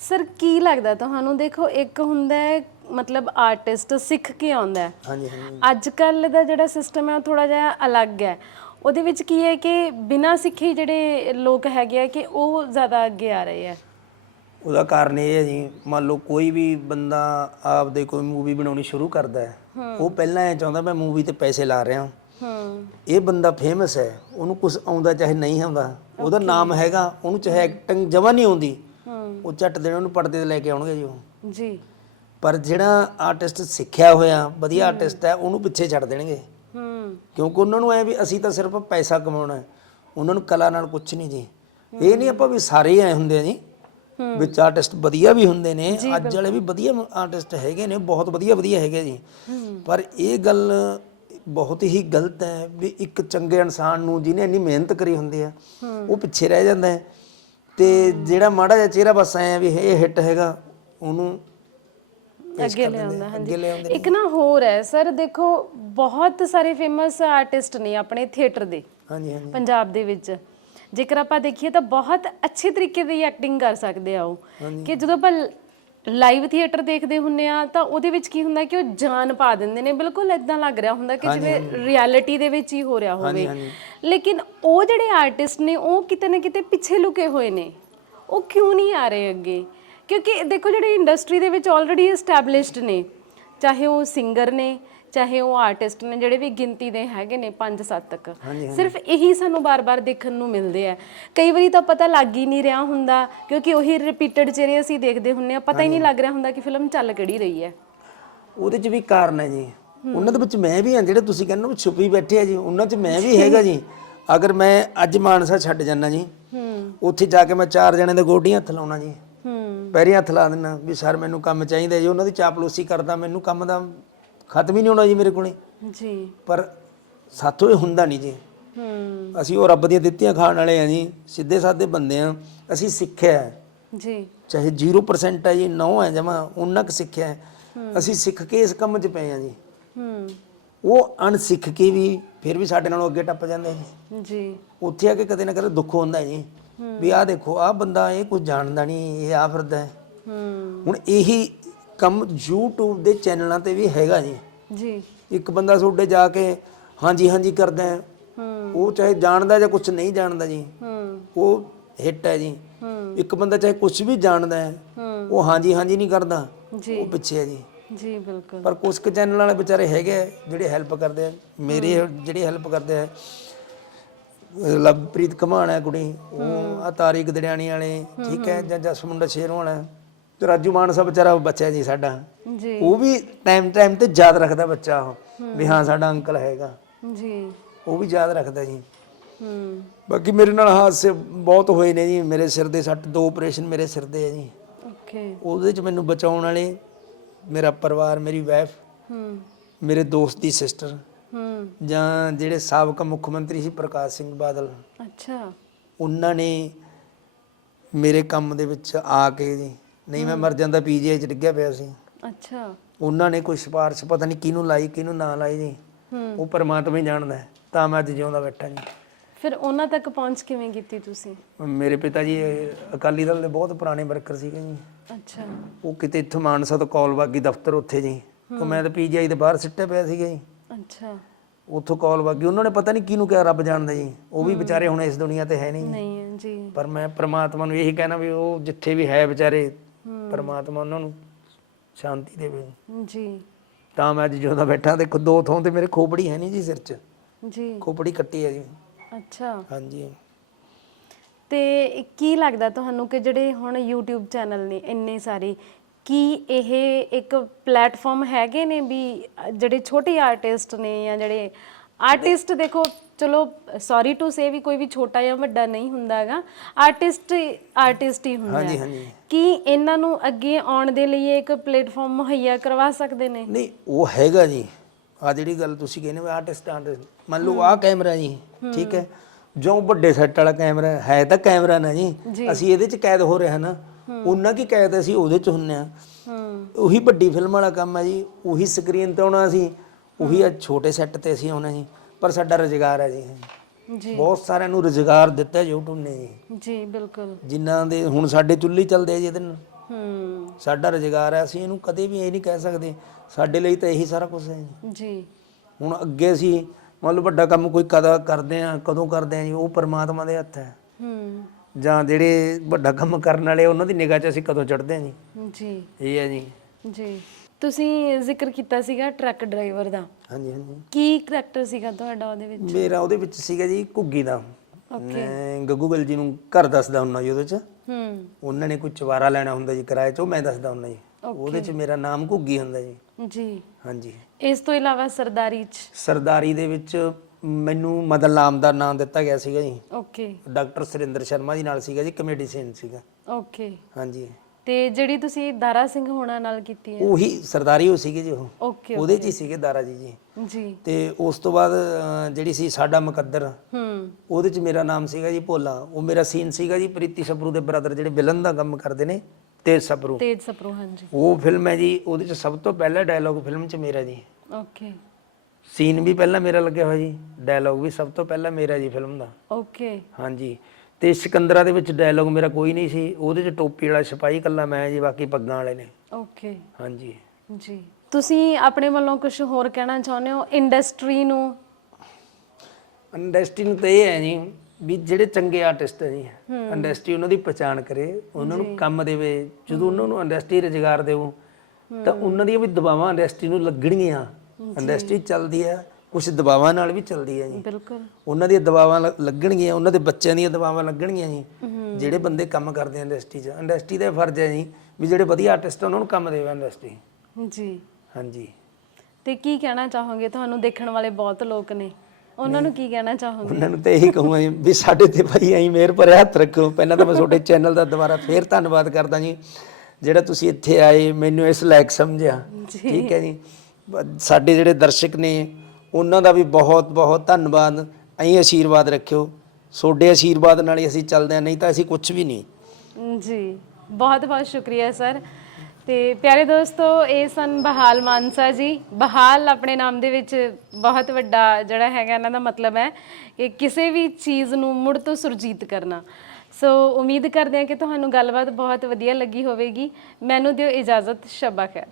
ਸਰ ਕੀ ਲੱਗਦਾ ਤੁਹਾਨੂੰ? ਦੇਖੋ ਇੱਕ ਹੁੰਦਾ ਹੈ ਮਤਲਬ ਆਰਟਿਸਟ ਸਿੱਖ ਕੇ ਆਉਂਦਾ ਹੈ। ਹਾਂਜੀ ਹਾਂਜੀ। ਅੱਜ ਕੱਲ ਦਾ ਜਿਹੜਾ ਸਿਸਟਮ ਹੈ ਉਹ ਥੋੜਾ ਜਿਹਾ ਅਲੱਗ ਹੈ। ਉਹਦੇ ਵਿੱਚ ਕੀ ਹੈ ਕਿ ਬਿਨਾਂ ਸਿੱਖੇ ਜਿਹੜੇ ਲੋਕ ਹੈਗੇ ਆ ਕਿ ਉਹ ਜ਼ਿਆਦਾ ਅੱਗੇ ਆ ਰਹੇ ਆ? ਉਹਦਾ ਕਾਰਨ ਇਹ ਹੈ ਜੀ ਮੰਨ ਲਓ ਕੋਈ ਵੀ ਬੰਦਾ ਆਪਦੇ ਕੋਈ ਮੂਵੀ ਬਣਾਉਣੀ ਸ਼ੁਰੂ ਕਰਦਾ ਹੈ ਉਹ ਪਹਿਲਾਂ ਇਹ ਚਾਹੁੰਦਾ ਮੈਂ ਮੂਵੀ ਤੇ ਪੈਸੇ ਲਾ ਰਿਹਾ ਹੂੰ। ਇਹ ਬੰਦਾ ਫੇਮਸ ਹੈ ਉਹਨੂੰ ਕੁਝ ਆਉਂਦਾ ਚਾਹੇ ਨਹੀਂ ਆਉਂਦਾ ਉਹਦਾ ਨਾਮ ਹੈਗਾ ਉਹਨੂੰ ਚਾਹੇ ਐਕਟਿੰਗ ਜਮਾ ਨਹੀਂ ਆਉਂਦੀ ਹੂੰ। ਉਹ ਝੱਟ ਦੇਣ ਉਹਨੂੰ ਪਰਦੇ ਤੇ ਲੈ ਕੇ ਆਉਣਗੇ ਜੀ ਉਹ। ਜੀ। ਪਰ ਜਿਹੜਾ ਆਰਟਿਸਟ ਸਿੱਖਿਆ ਹੋਇਆ ਵਧੀਆ ਆਰਟਿਸਟ ਹੈ ਉਹਨੂੰ ਪਿੱਛੇ ਛੱਡ ਦੇਣਗੇ। ਹੂੰ। ਕਿਉਂਕਿ ਉਹਨਾਂ ਨੂੰ ਐ ਵੀ ਅਸੀਂ ਤਾਂ ਸਿਰਫ ਪੈਸਾ ਕਮਾਉਣਾ ਹੈ ਉਹਨਾਂ ਨੂੰ ਕਲਾ ਨਾਲ ਕੁਝ ਨਹੀਂ ਜੀ। ਇਹ ਨਹੀਂ ਆਪਾਂ ਵੀ ਸਾਰੇ ਹੀ ਐ ਹੁੰਦੇ ਆ ਜੀ। ਵਿੱਚ ਆਰਟਿਸਟ ਵਧੀਆ ਵੀ ਹੁੰਦੇ ਨੇ ਅੱਜ ਵਾਲੇ ਵੀ ਵਧੀਆ ਆਰਟਿਸਟ ਹੈਗੇ ਨੇ ਬਹੁਤ ਵਧੀਆ ਵਧੀਆ ਹੈਗੇ ਜੀ। ਪਰ ਇਹ ਗੱਲ ਬਹੁਤ ਹੀ ਗਲਤ ਹੈ ਵੀ ਇੱਕ ਚੰਗੇ ਇਨਸਾਨ ਨੂੰ ਜਿਹਨੇ ਇੰਨੀ ਮਿਹਨਤ ਕਰੀ ਹੁੰਦੀ ਆ ਉਹ ਪਿੱਛੇ ਰਹਿ ਜਾਂਦਾ ਹੈ। ਤੇ ਜਿਹੜਾ ਮਾੜਾ ਜਿਹਾ ਚਿਹਰਾ ਬਸ ਐ ਵੀ ਇਹ ਹਿੱਟ ਹੈਗਾ ਉਹਨੂੰ ਅੱਗੇ ਲਿਆਉਂਦਾ ਹਾਂਜੀ। ਇੱਕ ਨਾ। ਹੋਰ ਹੈ ਸਰ ਦੇਖੋ ਬਹੁਤ ਸਾਰੇ ਫੇਮਸ ਆਰਟਿਸਟ ਨੇ ਆਪਣੇ ਥੀਏਟਰ ਦੇ। ਹਾਂਜੀ ਹਾਂਜੀ। ਪੰਜਾਬ ਦੇ ਵਿੱਚ। ਜੇਕਰ ਆਪਾਂ ਦੇਖੀਏ ਤਾਂ ਬਹੁਤ ਅੱਛੇ ਤਰੀਕੇ ਦੀ ਐਕਟਿੰਗ ਕਰ ਸਕਦੇ ਆ ਉਹ। ਕਿ ਜਦੋਂ ਆਪਾਂ ਲਾਈਵ ਥੀਏਟਰ ਦੇਖਦੇ ਹੁੰਨੇ ਆ ਤਾਂ ਉਹਦੇ ਵਿੱਚ ਕੀ ਹੁੰਦਾ ਕਿ ਉਹ ਜਾਨ ਪਾ ਦਿੰਦੇ ਨੇ। ਬਿਲਕੁਲ ਇਦਾਂ ਲੱਗ ਰਿਹਾ ਹੁੰਦਾ ਕਿ ਜਿਵੇਂ ਰਿਐਲਿਟੀ ਦੇ ਵਿੱਚ ਹੀ ਹੋ ਰਿਹਾ ਹੋਵੇ। ਲੇਕਿਨ ਉਹ ਜਿਹੜੇ ਆਰਟਿਸਟ ਨੇ ਉਹ ਕਿਤੇ ਨਾ ਕਿਤੇ ਪਿੱਛੇ ਲੁਕੇ ਹੋਏ ਨੇ। ਉਹ ਕਿਉਂ ਨਹੀਂ ਆ ਰਹੇ ਅੱਗੇ? ਕਿਉਂਕਿ ਦੇਖੋ ਜਿਹੜੇ ਇੰਡਸਟਰੀ ਦੇ ਵਿੱਚ ਆਲਰੇਡੀ ਐਸਟੈਬਲਿਸ਼ਡ ਨੇ ਚਾਹੇ ਉਹ ਸਿੰਗਰ ਨੇ ਚਾਹੇ ਉਹ ਆਰਟਿਸਟ ਨੇ ਜਿਹੜੇ ਵੀ ਗਿਣਤੀ ਦੇ ਹੈਗੇ ਨੇ 5-7 ਤੱਕ ਸਿਰਫ ਇਹੀ ਸਾਨੂੰ ਬਾਰ-ਬਾਰ ਦੇਖਣ ਨੂੰ ਮਿਲਦੇ ਆ। ਕਈ ਵਾਰੀ ਤਾਂ ਪਤਾ ਲੱਗ ਹੀ ਨਹੀਂ ਰਿਹਾ ਹੁੰਦਾ ਕਿਉਂਕਿ ਉਹੀ ਰਿਪੀਟਡ ਚਿਹਰੇ ਅਸੀਂ ਦੇਖਦੇ ਹੁੰਨੇ ਆ ਪਤਾ ਹੀ ਨਹੀਂ ਲੱਗ ਰਿਹਾ ਹੁੰਦਾ ਕਿ ਫਿਲਮ ਚੱਲ ਕਿਹੜੀ ਰਹੀ ਹੈ। ਉਹਦੇ 'ਚ ਵੀ ਕਾਰਨ ਹੈ ਜੀ। ਉਹਨਾਂ ਦੇ ਵਿੱਚ ਮੈਂ ਵੀ ਹਾਂ ਜਿਹੜੇ ਤੁਸੀਂ ਕਹਿੰਦੇ ਹੋ ਛੁਪੀ ਬੈਠੇ ਆ ਜੀ ਉਹਨਾਂ 'ਚ ਮੈਂ ਵੀ ਹੈਗਾ ਜੀ। ਅਗਰ ਮੈਂ ਅੱਜ ਮਾਨਸਾ ਛੱਡ ਜਾਣਾ ਜੀ ਹੂੰ। ਉੱਥੇ ਜਾ ਕੇ ਮੈਂ ਚਾਰ ਜਣੇ ਦੇ ਗੋਡੀਆਂ ਹੱਥ ਲਾਉਣਾ ਜੀ। ਹੂੰ। ਪੈਰੀਂ ਹੱਥ ਲਾ ਦੇਣਾ ਵੀ ਸਰ ਮੈਨੂੰ ਕੰਮ ਚਾਹੀਦਾ ਜੀ ਉਹਨਾਂ ਦੀ ਚਾਪਲੂਸੀ ਕਰਦਾ ਮੈਨੂੰ ਕੰਮ ਦਾ ਖਤਮ ਹੀ ਨਹੀਂ ਹੋਣਾ ਜੀ ਮੇਰੇ ਕੋਲੇ। ਜੀ। ਪਰ ਸਾਥੋਂ ਇਹ ਹੁੰਦਾ ਨਹੀਂ ਜੀ। ਹੂੰ। ਅਸੀਂ ਉਹ ਰੱਬ ਦੀਆਂ ਦਿੱਤੀਆਂ ਖਾਣ ਵਾਲੇ ਆ ਜੀ ਸਿੱਧੇ ਸਾਦੇ ਬੰਦੇ ਆ। ਅਸੀਂ ਸਿੱਖਿਆ ਹੈ। ਜੀ। ਚਾਹੇ 0% ਹੈ ਜੀ 9 ਹੈ ਜਮਾ ਉਹਨਾਂ ਕੁ ਸਿੱਖਿਆ ਹੈ। ਅਸੀਂ ਸਿੱਖ ਕੇ ਇਸ ਕੰਮ 'ਚ ਪਏ ਆ ਜੀ। ਹੂੰ। ਉਹ ਅਣਸਿੱਖ ਕੇ ਵੀ ਫਿਰ ਵੀ ਸਾਡੇ ਨਾਲੋਂ ਅੱਗੇ ਟੱਪ ਜਾਂਦੇ ਨੇ। ਜੀ। ਉੱਥੇ ਆ ਕੇ ਕਦੇ ਨਾ ਕਦੇ ਦੁੱਖ ਹੁੰਦਾ ਜੀ। ਵੀ ਆਹ ਦੇਖੋ ਆਹ ਬੰਦਾ ਇਹ ਕੁਝ ਜਾਣਦਾ ਨਹੀਂ ਇਹ ਆ ਫਿਰਦਾ ਹੈ। ਹੂੰ। ਹੁਣ ਇਹੀ ਕੰਮ YouTube ਦੇ ਚੈਨਲਾਂ ਤੇ ਵੀ ਹੈਗਾ ਜੀ। ਜੀ। ਇੱਕ ਬੰਦਾ ਤੁਹਾਡੇ ਜਾ ਕੇ ਹਾਂਜੀ ਹਾਂਜੀ ਕਰਦਾ ਹੈ। ਉਹ ਚਾਹੇ ਜਾਣਦਾ ਜਾਂ ਕੁਝ ਨਹੀਂ ਜਾਣਦਾ ਜੀ। ਉਹ ਹਿੱਟ ਹੈ ਜੀ। ਇੱਕ ਬੰਦਾ ਚਾਹੇ ਕੁਝ ਵੀ ਜਾਣਦਾ ਹੈ ਉਹ ਹਾਂਜੀ ਹਾਂਜੀ ਨਹੀਂ ਕਰਦਾ। ਉਹ ਪਿੱਛੇ ਹੈ ਜੀ। ਜੀ ਬਿਲਕੁਲ। ਪਰ ਕੁਝ ਕੁ ਚੈਨਲ ਵਾਲੇ ਵਿਚਾਰੇ ਹੈਗੇ ਜਿਹੜੇ ਹੈਲਪ ਕਰਦੇ ਆ। ਮੇਰੇ ਜਿਹੜੇ ਹੈਲਪ ਕਰਦੇ ਆ ਲਵਪ੍ਰੀਤ ਕਮਾਣ ਕੁੜੀ। ਉਹ ਆ ਤਾਰੀ ਗਦੜਿਆਣੀ ਵਾਲੇ ਠੀਕ ਹੈ ਜਾਂ ਜਸ ਮੁੰਡਾ ਸ਼ੇਰੋਂ ਵਾਲਾ। ਤੇ ਰਾਜੂ ਮਾਨਸਾ ਵਿਚਾਰਾ ਬੱਚਾ ਜੀ ਸਾਡਾ। ਜੀ। ਉਹ ਵੀ ਟਾਈਮ ਟਾਈਮ ਤੇ ਯਾਦ ਰੱਖਦਾ ਬੱਚਾ ਉਹ। ਵੀ ਹਾਂ ਸਾਡਾ ਅੰਕਲ ਹੈਗਾ। ਜੀ। ਉਹ ਵੀ ਯਾਦ ਰੱਖਦਾ ਜੀ। ਹੂੰ। ਬਾਕੀ ਮੇਰੇ ਨਾਲ ਹਾਦਸੇ ਬਹੁਤ ਹੋਏ ਨੇ ਜੀ। ਮੇਰੇ ਸਿਰ ਦੇ ਸੱਟ ਦੋ ਆਪਰੇਸ਼ਨ ਮੇਰੇ ਸਿਰ ਦੇ ਆ ਜੀ। ਓਕੇ। ਉਹਦੇ ਚ ਮੈਨੂੰ ਬਚਾਉਣ ਵਾਲੇ ਮੇਰਾ ਪਰਿਵਾਰ ਮੇਰੀ ਵਾਈਫ ਹੂੰ। ਮੇਰੇ ਦੋਸਤ ਦੀ ਸਿਸਟਰ ਹੂੰ। ਜਾਂ ਜਿਹੜੇ ਸਾਬਕਾ ਮੁੱਖ ਮੰਤਰੀ ਸੀ ਪ੍ਰਕਾਸ਼ ਸਿੰਘ ਬਾਦਲ। ਅੱਛਾ। ਉਹਨਾਂ ਨੇ ਮੇਰੇ ਕੰਮ ਦੇ ਵਿੱਚ ਆ ਕੇ ਜੀ ਨਹੀਂ ਮੈਂ ਮਰ ਜਾਂਦਾ ਪੀਜੀਆਈ ਚ ਡਿੱਗਿਆ ਪਿਆ ਸੀ। ਅੱਛਾ। ਉਹਨਾਂ ਨੇ ਕੋਈ ਸਿਫਾਰਿਸ਼ ਪਤਾ ਨਹੀਂ ਕਿਹਨੂੰ ਲਾਈ ਕਿਹਨੂੰ ਨਾ ਲਾਈ ਜੀ। ਹੂੰ। ਉਹ ਪਰਮਾਤਮਾ ਹੀ ਜਾਣਦਾ ਹੈ। ਤਾਂ ਮੈਂ ਅੱਜ ਜਿਉਂਦਾ ਬੈਠਾ ਜੀ। ਫਿਰ ਉਹਨਾਂ ਤੱਕ ਪਹੁੰਚ ਕਿਵੇਂ ਕੀਤੀ ਤੁਸੀਂ? ਮੇਰੇ ਪਿਤਾ ਜੀ ਇਹ ਅਕਾਲੀ ਦਲ ਦੇ ਬਹੁਤ ਪੁਰਾਣੇ ਵਰਕਰ ਸੀਗੇ ਜੀ। ਅੱਛਾ। ਉਹ ਕਿਤੇ ਇੱਥੋਂ ਮਾਨਸਾ ਤੋਂ ਕੌਲਬਾਗੀ ਦਫ਼ਤਰ ਉੱਥੇ ਜੀ। ਤੇ ਮੈਂ ਤਾਂ ਪੀਜੀਆਈ ਦੇ ਬਾਹਰ ਸਿੱਟਿਆ ਪਿਆ ਸੀਗਾ ਜੀ। ਅੱਛਾ। ਉੱਥੋਂ ਕੌਲਬਾਗੀ ਉਹਨਾਂ ਨੇ ਪਤਾ ਨਹੀਂ ਕਿਹਨੂੰ ਕਿਹਾ ਰੱਬ ਜਾਣਦਾ ਜੀ। ਉਹ ਵੀ ਵਿਚਾਰੇ ਹੁਣ ਇਸ ਦੁਨੀਆ ਤੇ ਹੈ ਨਹੀਂ ਨਹੀਂ ਹੈ ਜੀ। ਪਰ ਮੈਂ ਪ੍ਰਮਾਤਮਾ ਨੂੰ ਇਹੀ ਕਹਿਣਾ ਵੀ ਉਹ ਜਿੱਥੇ ਵੀ ਹੈ ਵਿਚਾਰੇ ਪ੍ਰਮਾਤਮਾ ਉਹਨਾਂ ਨੂੰ ਸ਼ਾਂਤੀ ਦੇਵੇ। ਜੀ। ਤਾਂ ਮੈਂ ਅੱਜ ਜਿਉਂਦਾ ਬੈਠਾ ਤੇ ਦੋ ਥੋਂ ਤੇ ਮੇਰੇ ਖੋਪੜੀ ਹੈ ਨਹੀਂ ਜੀ ਸਿਰ 'ਚ। ਜੀ। ਖੋਪੜੀ ਕੱਟੀ ਹੈ ਜੀ। ਅੱਛਾ। ਹਾਂਜੀ। ਤੇ ਕੀ ਲੱਗਦਾ ਤੁਹਾਨੂੰ ਕਿ ਜਿਹੜੇ ਹੁਣ YouTube ਚੈਨਲ ਨੇ ਇੰਨੇ ਸਾਰੇ ਕੀ ਇਹ ਇੱਕ ਪਲੇਟਫਾਰਮ ਹੈਗੇ ਨੇ ਵੀ ਜਿਹੜੇ ਛੋਟੇ ਆਰਟਿਸਟ ਨੇ ਜਾਂ ਜਿਹੜੇ ਆਰਟਿਸਟ ਦੇਖੋ ਚਲੋ ਸੌਰੀ ਟੂ ਸੇ ਵੀ ਕੋਈ ਵੀ ਛੋਟਾ ਜਾਂ ਵੱਡਾ ਨਹੀਂ ਹੁੰਦਾਗਾ। ਆਰਟਿਸਟ ਆਰਟਿਸਟ ਹੀ ਹੁੰਦਾ। ਹਾਂਜੀ ਹੈ। ਹਾਂਜੀ। ਕੀ ਇਹਨਾਂ ਨੂੰ ਅੱਗੇ ਆਉਣ ਦੇ ਲਈ ਇੱਕ ਪਲੇਟਫਾਰਮ ਮੁਹੱਈਆ ਕਰਵਾ ਸਕਦੇ ਨੇ? ਨਹੀਂ ਉਹ ਹੈਗਾ ਜੀ। ਆ ਜਿਹੜੀ ਗੱਲ ਤੁਸੀਂ ਕਹਿੰਦੇ ਹੋ ਆਰਟਿਸਟ ਆਰਟਿਸਟ ਮੰਨ ਲਓ ਆਹ ਕੈਮਰਾ ਜੀ ਠੀਕ ਹੈ? ਜੋ ਵੱਡੇ ਸੈੱਟ ਵਾਲਾ ਕੈਮਰਾ ਹੈ ਤਾਂ ਕੈਮਰਾ ਨਾ ਜੀ। ਅਸੀਂ ਇਹਦੇ ਚ ਕੈਦ ਹੋ ਰਿਹਾ ਨਾ। ਉਹਨਾਂ ਕੀ ਕੈਦ ਅਸੀਂ ਉਹਦੇ ਚ ਹੁੰਨੇ ਆ ਹੂੰ। ਉਹੀ ਵੱਡੀ ਫਿਲਮ ਵਾਲਾ ਕੰਮ ਹੈ ਜੀ। ਉਹੀ ਸਕਰੀਨ ਤੇ ਆਉਣਾ ਸੀ ਉਹੀ ਆ ਛੋਟੇ ਸੈੱਟ ਤੇ ਅਸੀਂ ਆਉਣਾ ਜੀ ਪਰ ਸਾਡਾ ਰੁਜ਼ਗਾਰ ਹੈ ਜੀ ਜੀ। ਬਹੁਤ ਸਾਰਿਆਂ ਨੂੰ ਰੁਜ਼ਗਾਰ ਦਿੱਤਾ YouTube ਨੇ ਜੀ। ਜੀ ਬਿਲਕੁਲ। ਜਿਨ੍ਹਾਂ ਦੇ ਹੁਣ ਸਾਡੇ ਚੁੱਲ੍ਹੇ ਚੱਲਦੇ ਆ ਜੀ ਇਹਦੇ ਨਾਲ। ਹੂੰ। ਸਾਡਾ ਰੁਜ਼ਗਾਰ ਹੈ ਅਸੀਂ ਇਹਨੂੰ ਕਦੇ ਵੀ ਇਹ ਨਹੀਂ ਕਹਿ ਸਕਦੇ ਸਾਡੇ ਲਈ ਤਾਂ ਇਹੀ ਸਾਰਾ ਕੁਝ ਹੈ ਜੀ। ਜੀ। ਹੁਣ ਅੱਗੇ ਅਸੀਂ ਮੰਨ ਲਓ ਵੱਡਾ ਕੰਮ ਕੋਈ ਕਦਾ ਕਰਦੇ ਆ ਕਦੋਂ ਕਰਦੇ ਆ ਜੀ ਉਹ ਪਰਮਾਤਮਾ ਦੇ ਹੱਥ ਹੈ। ਹੂੰ। ਜਾਂ ਜਿਹੜੇ ਵੱਡਾ ਕੰਮ ਕਰਨ ਵਾਲੇ ਉਹਨਾਂ ਦੀ ਨਿਗਾਹ 'ਚ ਅਸੀਂ ਕਦੋਂ ਚੜਦੇ ਆ ਜੀ। ਜੀ। ਇਹ ਹੈ ਜੀ। ਜੀ। ਤੁਸੀਂ ਜ਼ਿਕਰ ਕੀਤਾ ਸੀਗਾ ਟਰੱਕ ਡਰਾਈਵਰ ਦਾ? ਹਾਂਜੀ ਹਾਂਜੀ। ਕੀ ਕਰੈਕਟਰ ਸੀਗਾ ਤੁਹਾਡਾ ਉਹਦੇ ਵਿੱਚ? ਮੇਰਾ ਉਹਦੇ ਵਿੱਚ ਸੀਗਾ ਜੀ ਘੁੱਗੀ ਦਾ। ਮੈਂ ਗੱਗੂ ਗਿੱਲ ਜੀ ਨੂੰ ਘਰ ਦੱਸਦਾ ਹੁੰਦਾ ਜੀ ਉਹਦੇ 'ਚ। ਹੂੰ। ਉਹਨਾਂ ਨੇ ਕੋਈ ਚਵਾਰਾ ਲੈਣਾ ਹੁੰਦਾ ਜੀ ਕਿਰਾਏ 'ਚ ਉਹ ਮੈਂ ਦੱਸਦਾ ਹੁੰਦਾ ਜੀ। ਉਹਦੇ 'ਚ ਮੇਰਾ ਨਾਮ ਘੁੱਗੀ ਹੁੰਦਾ ਜੀ। ਜੀ। ਹਾਂਜੀ। ਇਸ ਤੋਂ ਇਲਾਵਾ ਸਰਦਾਰੀ ਚ? ਸਰਦਾਰੀ ਦੇ ਵਿੱਚ ਮੈਨੂੰ ਮਦਨ ਲਾਮ ਦਾ ਨਾਮ ਦਿੱਤਾ ਗਿਆ ਸੀਗਾ ਜੀ। ਓਕੇ ਡਾਕਟਰ ਸੁਰਿੰਦਰ ਸ਼ਰਮਾ ਜੀ ਨਾਲ ਸੀਗਾ ਜੀ ਕਮੇਡੀ ਸੀਨ ਸੀਗਾ। ਓਕੇ ਹਾਂਜੀ। ਤੇ ਜਿਹੜੀ ਤੁਸੀਂ ਦਾਰਾ ਸਿੰਘ ਹੋਣਾ ਨਾਲ ਕੀਤੀ ਹੈ? ਉਹੀ ਸਰਦਾਰੀ ਹੋ ਸੀਗੇ ਜੀ ਉਹ। ਓਕੇ ਉਹਦੇ 'ਚ ਹੀ ਸੀਗੇ ਦਾਰਾ ਜੀ ਜੀ। ਜੀ। ਤੇ ਉਸ ਤੋਂ ਬਾਅਦ ਅਹ, ਜਿਹੜੀ ਸੀ ਸਾਡਾ ਮੁਕੱਦਰ ਹੂੰ। ਉਹਦੇ 'ਚ ਮੇਰਾ ਨਾਮ ਸੀਗਾ ਜੀ ਭੋਲਾ। ਉਹ ਮੇਰਾ ਸੀਨ ਸੀਗਾ ਜੀ ਪ੍ਰੀਤੀ ਸਪਰੂ ਦੇ ਬ੍ਰਦਰ ਜਿਹੜੇ ਵਿਲਨ ਦਾ ਕੰਮ ਕਰਦੇ ਨੇ ਤੇਜ ਸਪਰੂ। ਤੇਜ ਸਪਰੂ ਹਾਂਜੀ। ਉਹ ਫਿਲਮ ਹੈ ਜੀ ਉਹਦੇ 'ਚ ਸਭ ਤੋਂ ਪਹਿਲਾ ਡਾਇਲੌਗ ਫਿਲਮ 'ਚ ਮੇਰਾ ਜੀ। ਓਕੇ। ਸੀਨ ਵੀ ਪਹਿਲਾਂ ਮੇਰਾ ਲੱਗਿਆ ਹੋਇਆ ਜੀ ਡਾਇਲੌਗ ਵੀ ਸਭ ਤੋਂ ਪਹਿਲਾਂ ਮੇਰਾ ਜੀ ਫਿਲਮ ਦਾ। ਓਕੇ। ਹਾਂਜੀ। ਤੇ ਸਿਕੰਦਰਾ ਦੇ ਵਿੱਚ ਡਾਇਲੌਗ ਮੇਰਾ ਕੋਈ ਨਹੀਂ ਸੀ ਉਹਦੇ 'ਚ ਟੋਪੀ ਵਾਲਾ ਸਿਪਾਹੀ ਕੱਲਾ ਮੈਂ ਜੀ ਬਾਕੀ ਪੱਗਾਂ ਵਾਲੇ ਨੇ। ਓਕੇ ਹਾਂਜੀ। ਜੀ। ਤੁਸੀਂ ਆਪਣੇ ਵੱਲੋਂ ਕੁਝ ਹੋਰ ਕਹਿਣਾ ਚਾਹੁੰਦੇ ਹੋ ਇੰਡਸਟਰੀ ਨੂੰ? ਇੰਡਸਟਰੀ ਨੂੰ ਤਾਂ ਇਹ ਹੈ ਜੀ ਵੀ ਜਿਹੜੇ ਚੰਗੇ ਆਰਟਿਸਟ ਹੈ ਜੀ ਇੰਡਸਟਰੀ ਉਹਨਾਂ ਦੀ ਪਛਾਣ ਕਰੇ ਉਹਨਾਂ ਨੂੰ ਕੰਮ ਦੇਵੇ। ਜਦੋਂ ਉਹਨਾਂ ਨੂੰ ਇੰਡਸਟਰੀ ਰੁਜ਼ਗਾਰ ਦੇਵੋ ਤਾਂ ਉਹਨਾਂ ਦੀਆਂ ਵੀ ਦਬਾਵਾਂ ਇੰਡਸਟਰੀ ਨੂੰ ਲੱਗਣਗੀਆਂ। ਇੰਡਸਟਰੀ ਚੱਲਦੀ ਹੈ। ਕੁਝ ਦਬਾਵਾਂ ਨਾਲ ਵੀ ਚੱਲਦੀ ਹੈ ਜੀ। ਬਿਲਕੁਲ। ਉਹਨਾਂ ਦੀਆਂ ਦਬਾਵਾਂ ਲ- ਲੱਗਣਗੀਆਂ ਉਹਨਾਂ ਦੇ ਬੱਚਿਆਂ ਦੀਆਂ ਦਬਾਵਾਂ ਲੱਗਣਗੀਆਂ ਜੀ। ਜਿਹੜੇ ਬੰਦੇ ਕੰਮ ਕਰਦੇ ਆ ਇੰਡਸਟਰੀ 'ਚ ਇੰਡਸਟਰੀ ਦਾ ਇਹ ਫਰਜ਼ ਹੈ ਜੀ ਵੀ ਜਿਹੜੇ ਵਧੀਆ ਆਰਟਿਸਟ ਉਹਨਾਂ ਨੂੰ ਕੰਮ ਦੇਵੇ ਇੰਡਸਟਰੀ। ਜੀ। ਹਾਂਜੀ। ਤੇ ਕੀ ਕਹਿਣਾ ਚਾਹੋਗੇ? ਤੁਹਾਨੂੰ ਦੇਖਣ ਵਾਲੇ ਬਹੁਤ ਲੋਕ ਨੇ। ਉਹਨਾਂ ਨੂੰ ਕੀ ਕਹਿਣਾ ਚਾਹੋਗੇ? ਉਹਨਾਂ ਨੂੰ ਤਾਂ ਇਹੀ ਕਹੂੰਗਾ ਜੀ ਵੀ ਸਾਡੇ ਤੇ ਭਾਈ ਐਂ ਮਿਹਰ ਭਰਿਆ ਹੱਥ ਰੱਖੋ। ਪਹਿਲਾਂ ਤਾਂ ਮੈਂ ਤੁਹਾਡੇ ਚੈਨਲ ਦਾ ਦੁਬਾਰਾ ਫੇਰ ਧੰਨਵਾਦ ਕਰਦਾ ਜੀ। ਜਿਹੜਾ ਤੁਸੀਂ ਇੱਥੇ ਆਏ ਮੈਨੂੰ ਇਸ ਲਾਇਕ ਸਮਝਿਆ। ਠੀਕ ਹੈ ਜੀ। ਬ- ਸਾਡੇ ਜਿਹੜੇ ਦਰਸ਼ਕ ਨੇ ਉਹਨਾਂ ਦਾ ਵੀ ਬਹੁਤ ਬਹੁਤ ਧੰਨਵਾਦ। ਐਂ ਆਸ਼ੀਰਵਾਦ ਰੱਖਿਓ। ਤੁਹਾਡੇ ਆਸ਼ੀਰਵਾਦ ਨਾਲ ਹੀ ਅਸੀਂ ਚੱਲਦੇ ਹਾਂ, ਨਹੀਂ ਤਾਂ ਅਸੀਂ ਕੁਝ ਵੀ ਨਹੀਂ। ਜੀ। ਬਹੁਤ ਬਹੁਤ ਸ਼ੁਕਰੀਆ, ਸਰ। ਤੇ ਪਿਆਰੇ ਦੋਸਤੋ, ਇਹ ਸਨ ਬਹਾਲ ਮਾਨਸਾ ਜੀ। ਬਹਾਲ ਆਪਣੇ ਨਾਮ ਦੇ ਵਿੱਚ ਬਹੁਤ ਵੱਡਾ ਜਿਹੜਾ ਹੈਗਾ, ਇਹਨਾਂ ਦਾ ਮਤਲਬ ਹੈ ਕਿ ਕਿਸੇ ਵੀ ਚੀਜ਼ ਨੂੰ ਮੁੜ ਤੋਂ ਸੁਰਜੀਤ ਕਰਨਾ। ਸੋ ਉਮੀਦ ਕਰਦੇ ਹਾਂ ਕਿ ਤੁਹਾਨੂੰ ਗੱਲਬਾਤ ਬਹੁਤ ਵਧੀਆ ਲੱਗੀ ਹੋਵੇਗੀ। ਮੈਨੂੰ ਦਿਓ ਇਜਾਜ਼ਤ। ਸ਼ਬਾ ਖੈਰ।